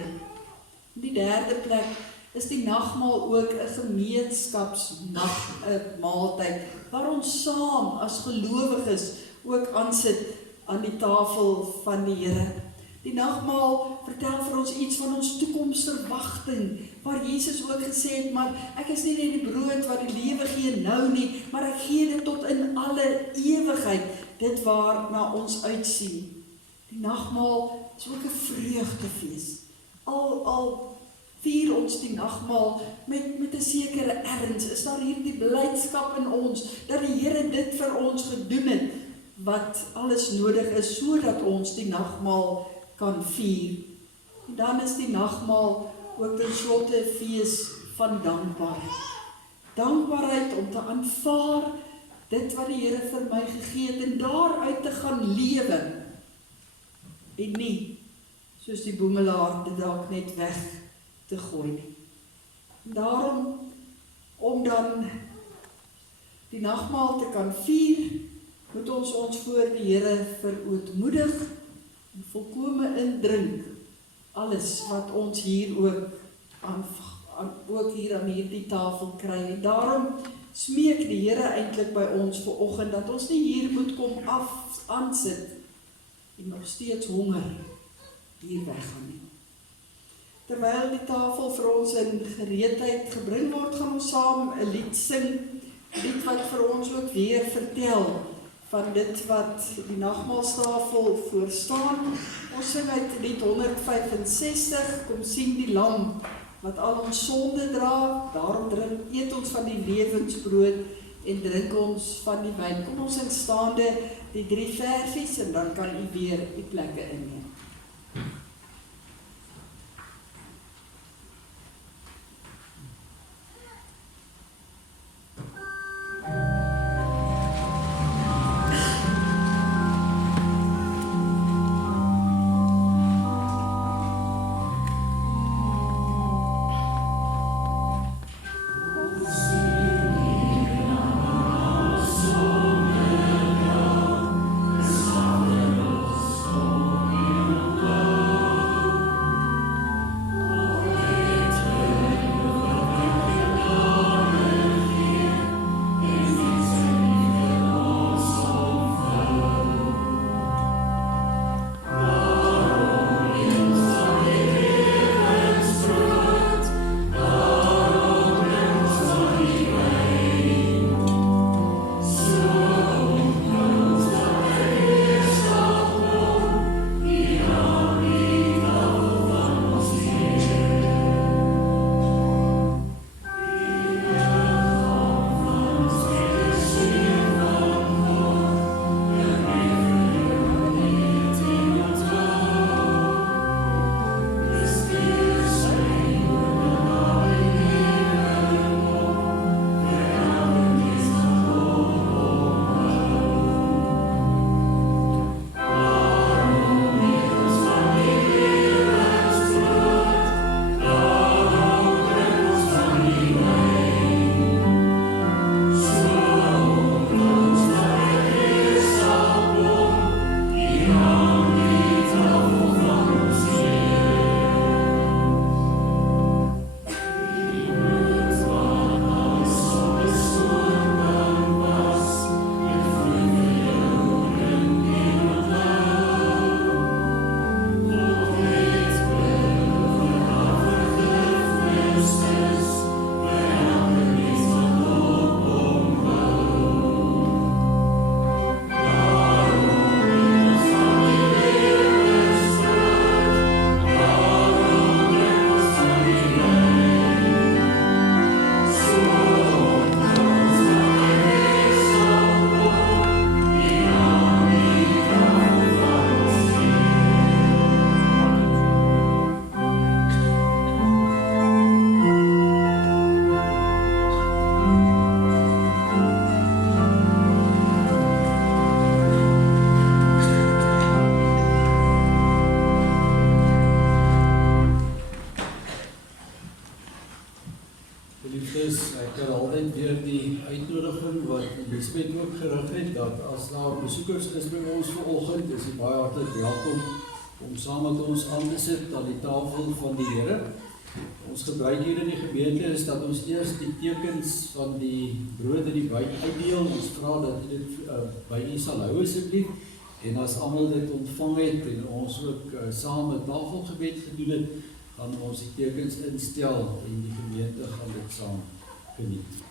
In die derde plek is die nagmaal ook 'n gemeenskapsmaaltyd, waar ons saam as gelowiges ook aansit aan die tafel van die Here. Die nagmaal vertel vir ons iets van ons toekomsverwagting, waar Jesus ook gesê het, maar ek is nie net die brood wat die lewe gee nou nie, maar ek gee dit tot in alle ewigheid, dit waarna ons uitsien. Die nagmaal is ook 'n vreugdefees. Al vier ons die nagmaal met 'n sekere erns, is daar hierdie blydskap in ons, dat die Here dit vir ons gedoen het, wat alles nodig is, sodat ons die nagmaal kan vier. En dan is die nagmaal ook ten slotte 'n fees van dankbaarheid. Dankbaarheid om te aanvaar dit wat die Here vir my gegee het, en daaruit te gaan lewe, en nie soos die boemelaar dit dalk net weg te gooi nie. En daarom, om dan die nagmaal te kan vier, moet ons ons voor die Here verootmoedig en volkome indrink alles wat ons hier ook hier aan hierdie tafel kry. En daarom smeek die Here eintlik by ons vanoggend dat ons nie hier moet kom aansit en nog steeds honger hier weggaan nie. Terwyl die tafel vir ons in gereedheid gebring word, gaan ons saam 'n lied sing, 'n lied wat vir ons ook weer vertel van dit wat die nagmaalstafel voorstaan. Ons sing uit lied 165, kom sien die lam wat al ons sonde dra, daarom eet ons van die lewensbrood en drink ons van die wyn. Kom ons in staande die 3 versies en dan kan u weer die plekke inneem. Oh Elisabeth ook gerig het, dat as daar besoekers is by ons vanoggend, is jy baie hartlik welkom om saam met ons aan te sit aan die tafel van die Here. Ons gebruik hier in die gemeente is dat ons eers die tekens van die brood en die wyn uitdeel. Ons vra dat jy dit by u sal hou asseblief. En as almal dit ontvang het en ons ook saam 'n tafelgebed gedoen het, gaan ons die tekens instel en die gemeente gaan dit saam geniet.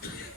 Yeah.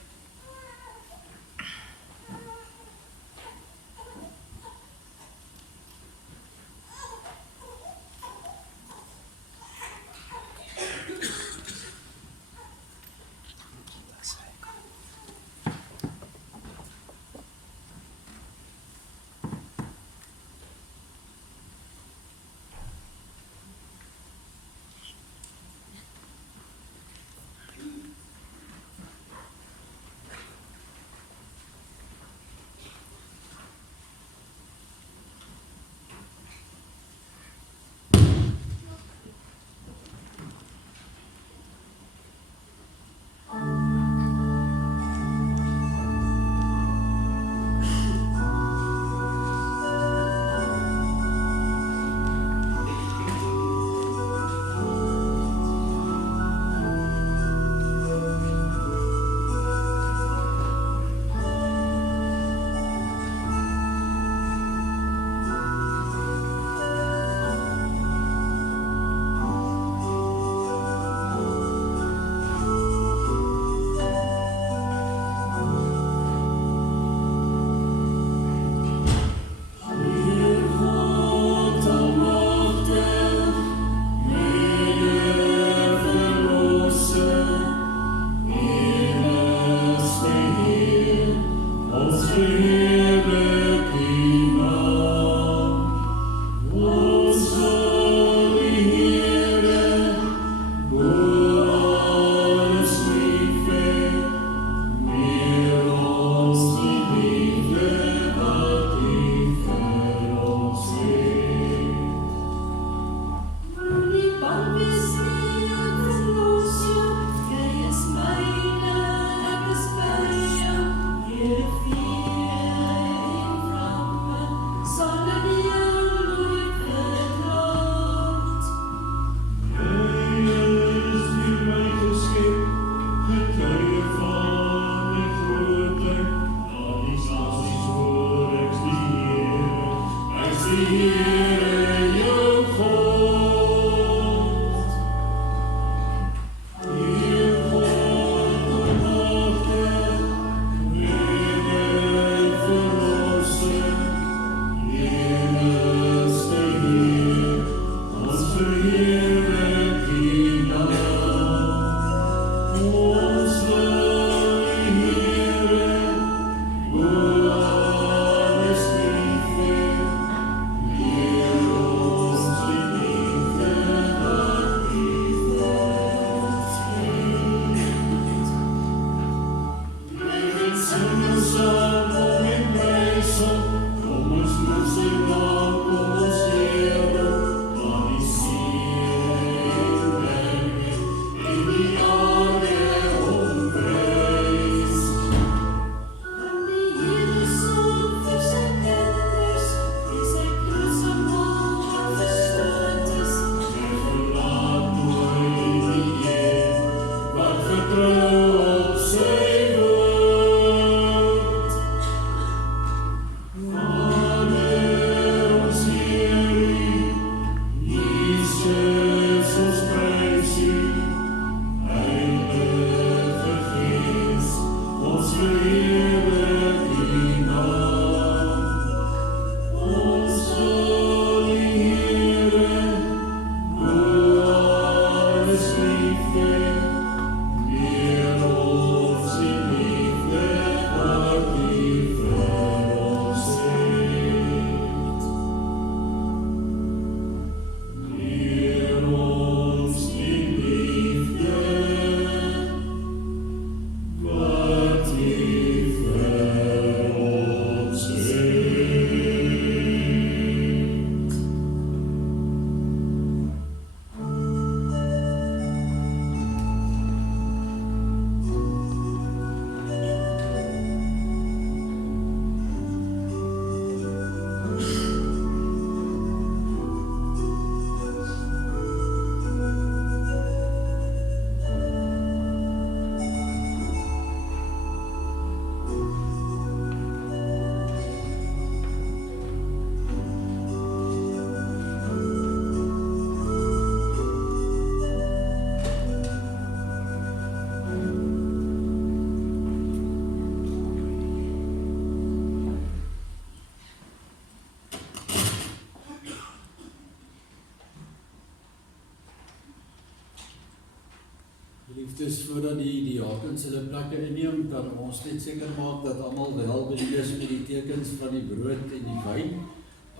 Liefdes, voordat die diakens hulle plekke inneem, kan ons net seker maak dat almal wel bediend is met die tekens van die brood en die wyn.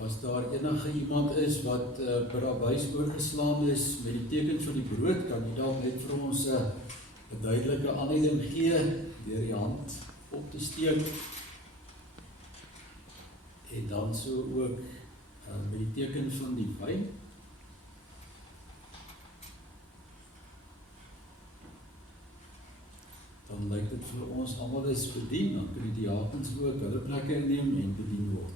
As daar enige iemand is wat per abuis oorgeslaan is met die tekens van die brood, kan die dalk net vir ons 'n duidelike aanleiding gee deur die hand op te steek. En dan so ook met die teken van die wyn. Dan lyk dit vir ons almal is bedien, dan kan die diakens ook hulle plekke inneem en bedien word.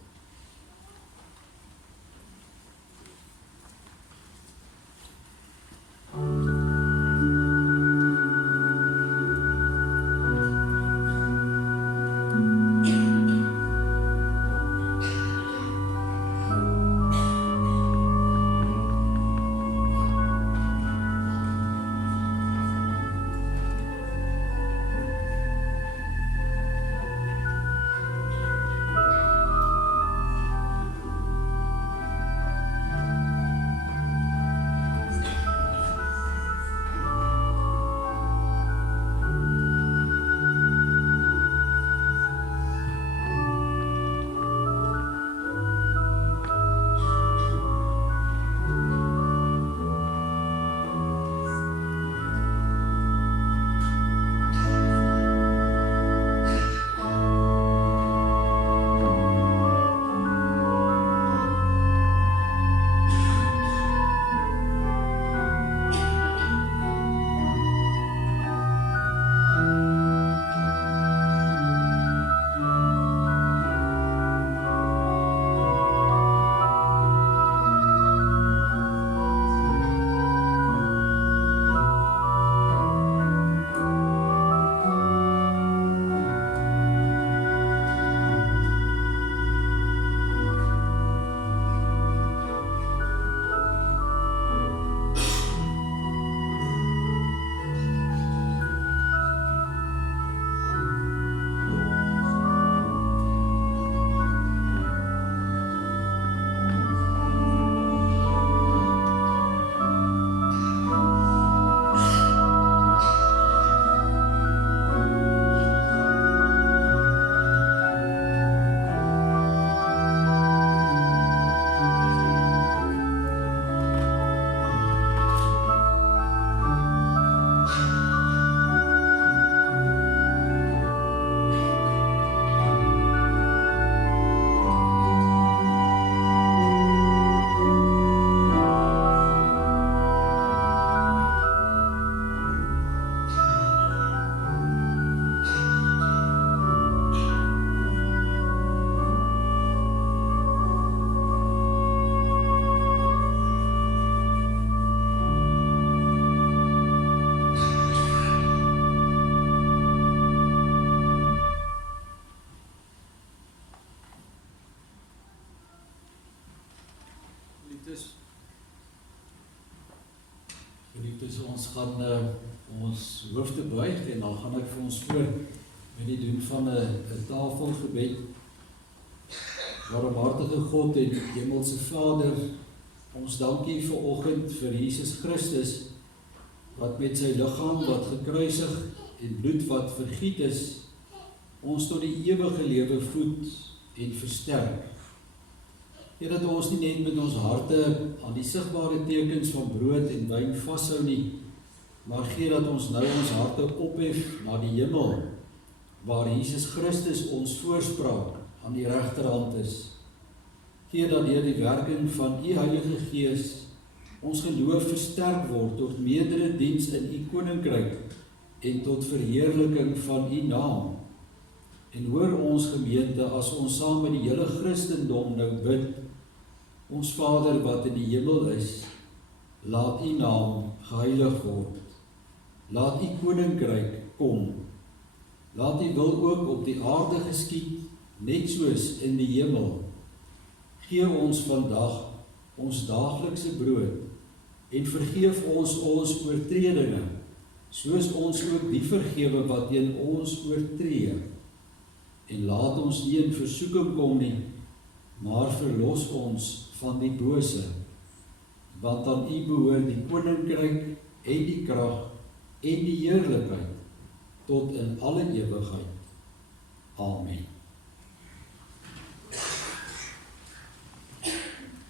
Geliefdes, ons gaan ons hoofde buig en dan gaan ek vir ons voor met die doen van 'n tafelgebed. Barmhartige God en Hemelse Vader, ons dankie vir oggend vir Jesus Christus, wat met sy liggaam wat gekruisig en bloed wat vergiet is, ons tot die ewige lewe voed en versterk. Here, dat ons nie net met ons harte aan die sigbare tekens van brood en wyn vashou nie, maar gee dat ons nou ons harte ophef na die hemel, waar Jesus Christus ons voorspraak aan die regterhand is. Gee dat deur die werking van U Heilige Gees ons geloof versterk word tot meerdere diens in U koninkryk en tot verheerliking van U naam. En hoor ons gemeente as ons saam met die hele Christendom nou bid. Ons Vader wat in die hemel is, laat U naam geheilig word. Laat U koninkryk kom. Laat U wil ook op die aarde geskied, net soos in die hemel. Gee ons vandag ons daaglikse brood en vergeef ons oortredinge, soos ons ook die vergewe wat teen ons oortree. En laat ons nie in versoeking kom nie, maar verlos ons van die bose, want aan U behoort die koninkryk en die krag en die heerlikheid tot in alle ewigheid. Amen.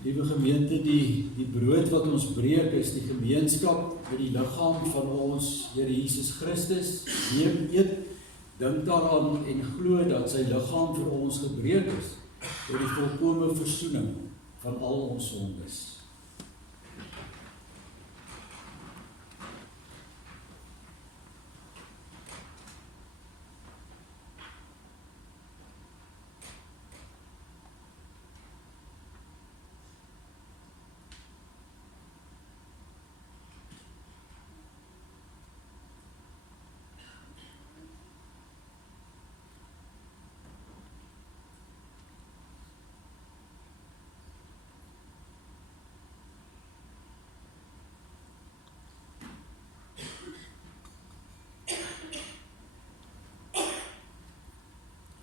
Liewe gemeente, die brood wat ons breek is die gemeenskap met die liggaam van ons Here Jesus Christus. Neem, eet, dink daaraan en glo dat sy liggaam vir ons gebreek is tot die volkome versoening van al ons sondes.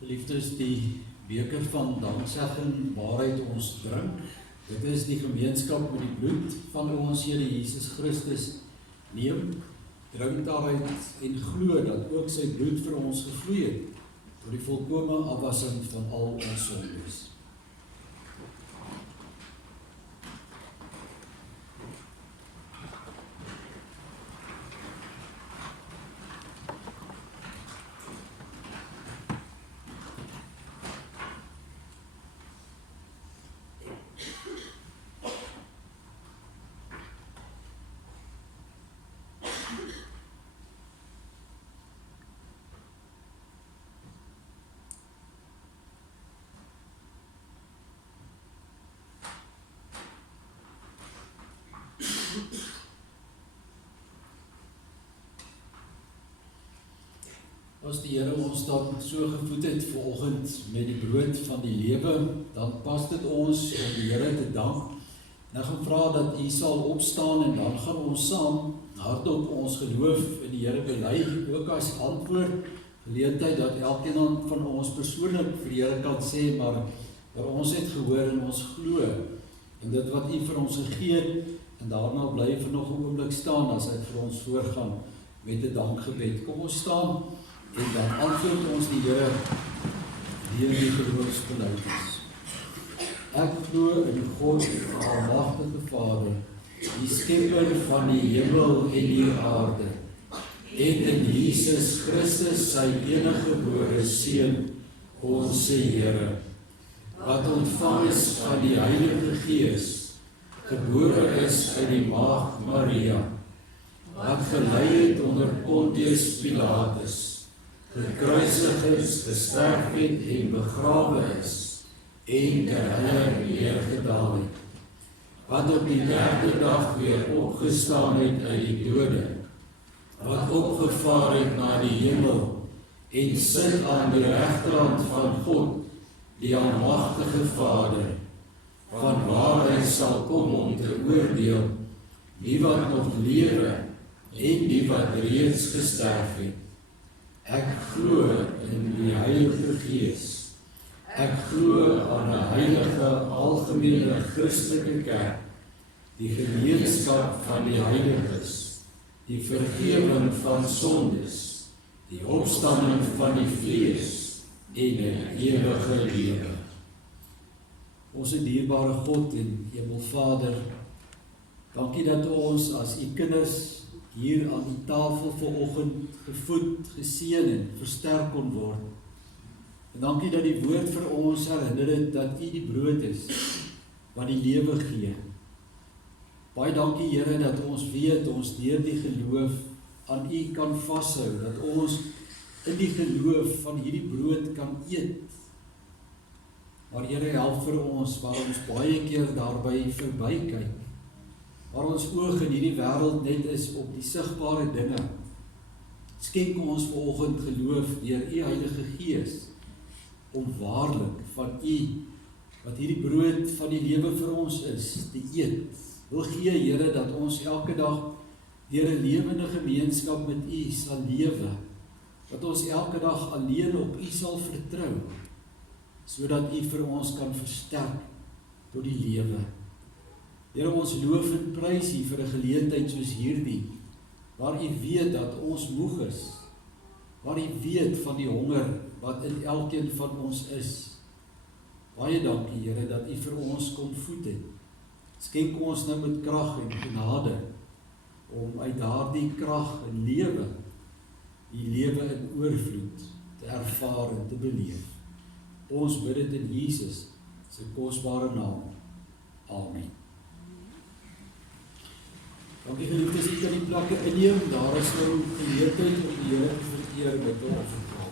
Geliefdes, die beker van danksegging waaruit ons drink, dit is die gemeenskap met die bloed van ons Here Jesus Christus. Neem, drink daaruit en glo dat ook sy bloed vir ons gevloei het, tot die volkome afwassing van al ons sondes. As die Here ons dan so gevoed het vanoggend met die brood van die lewe, dan pas dit ons om die Here te dank. En ek gaan vra dat U sal opstaan en dan gaan ons saam hardop ons geloof in die Here bely, ook as antwoord geleentheid dat elkeen van ons persoonlik vir die Here kan sê, maar ons het gehoor en ons glo en dit wat U vir ons gegee het, en daarna bly vir nog 'n oomblik staan as hy vir ons voorgaan met 'n dankgebed. Kom ons staan en dan antwoord ons die Here deur die geloofsbelijdenis. Ek glo in God, die almagtige Vader, die skepper van die hemel en die aarde, en in Jesus Christus sy eniggebore Seun, ons Here, wat ontvang is van die Heilige Gees, gebore is uit die maagd Maria, wat gelei het onder Pontius Pilatus, gekruisig is, gesterf het en begrawe is, en ter helle neergedaal het, wat op die derde dag weer opgestaan het uit die dode, wat opgevaar het na die hemel, en sit aan die regterhand van God, die almagtige Vader, van waar hy sal kom om te oordeel, die wat nog lewe, en die wat reeds gesterf het. Ek glo in die Heilige Gees. Ek glo aan 'n heilige, algemene Christelike kerk, die gemeenskap van die heiliges, die vergewing van sondes, die opstanding van die vlees en 'n ewige lewe. Ons dierbare God en Hemelvader, dankie dat ons as U kinders hier aan die tafel vanoggend gevoed, geseën en versterk kon word. En dankie dat die woord vir ons herinner het dat U die brood is wat die lewe gee. Baie dankie Here dat ons weet ons deur die geloof aan U kan vashou, dat ons in die geloof van hierdie brood kan eet. Maar Here, help vir ons waar ons baie keer daarby verbykyk, waar ons oog in hierdie wêreld net is op die sigbare dinge. Skenk ons vanoggend geloof deur U Heilige Gees om waarlik van U wat hierdie brood van die lewe vir ons is, te eet. Wil gee Here dat ons elke dag deur 'n lewende gemeenskap met U sal lewe, dat ons elke dag alleen op U sal vertrou, sodat U vir ons kan versterk tot die lewe. Here, ons loof en prys U vir 'n geleentheid soos hierdie, waar U weet dat ons moeg is, waar U weet van die honger wat in elkeen van ons is. Baie dankie, Here, dat U vir ons kom voed het. Skenk ons nou met krag en genade, om uit daardie krag en lewe, die lewe in oorvloed, te ervaar en te beleef. Ons bid dit in Jesus se kosbare naam. Amen. Dankie geliefdes, u kan die plekke inneem, daar is nou geleentheid om die Here te vereer met 'n offergawe.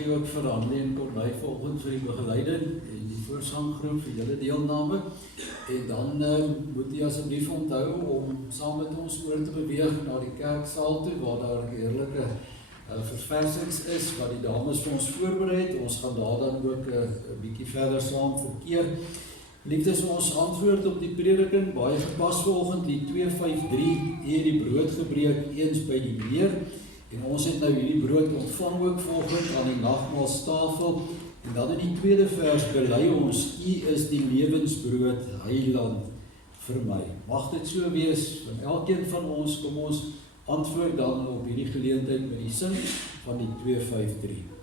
dankie ook vir Hanlie en Corneille vanoggend vir die begeleiding en die voorsanggroep vir julle deelname. En dan moet jy asseblief onthou om saam met ons oor te beweeg na die kerksaal toe, waar daar heerlike verversings is, wat die dames vir ons voorberei het. Ons gaan daar dan ook 'n bietjie verder saam verkeer. Liefdes, ons antwoord op die prediking, baie gepas vanoggend, die 253, het die brood gebreek eens by die meer. En ons het nou hierdie brood ontvang ook vanoggend aan die nagmaalstafel. En dan in die tweede vers bely ons, U is die lewensbrood, Heiland vir my. Mag dit so wees, van elkeen van ons, kom ons antwoord dan op hierdie geleentheid met die sin van die 253.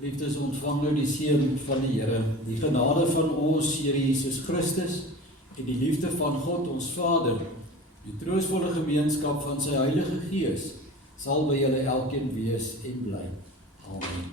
Liefdes, ontvang nou die seën van die Here, die genade van ons Here Jesus Christus en die liefde van God ons Vader, die troostvolle gemeenskap van sy Heilige Gees, sal by julle elkeen wees en bly. Amen.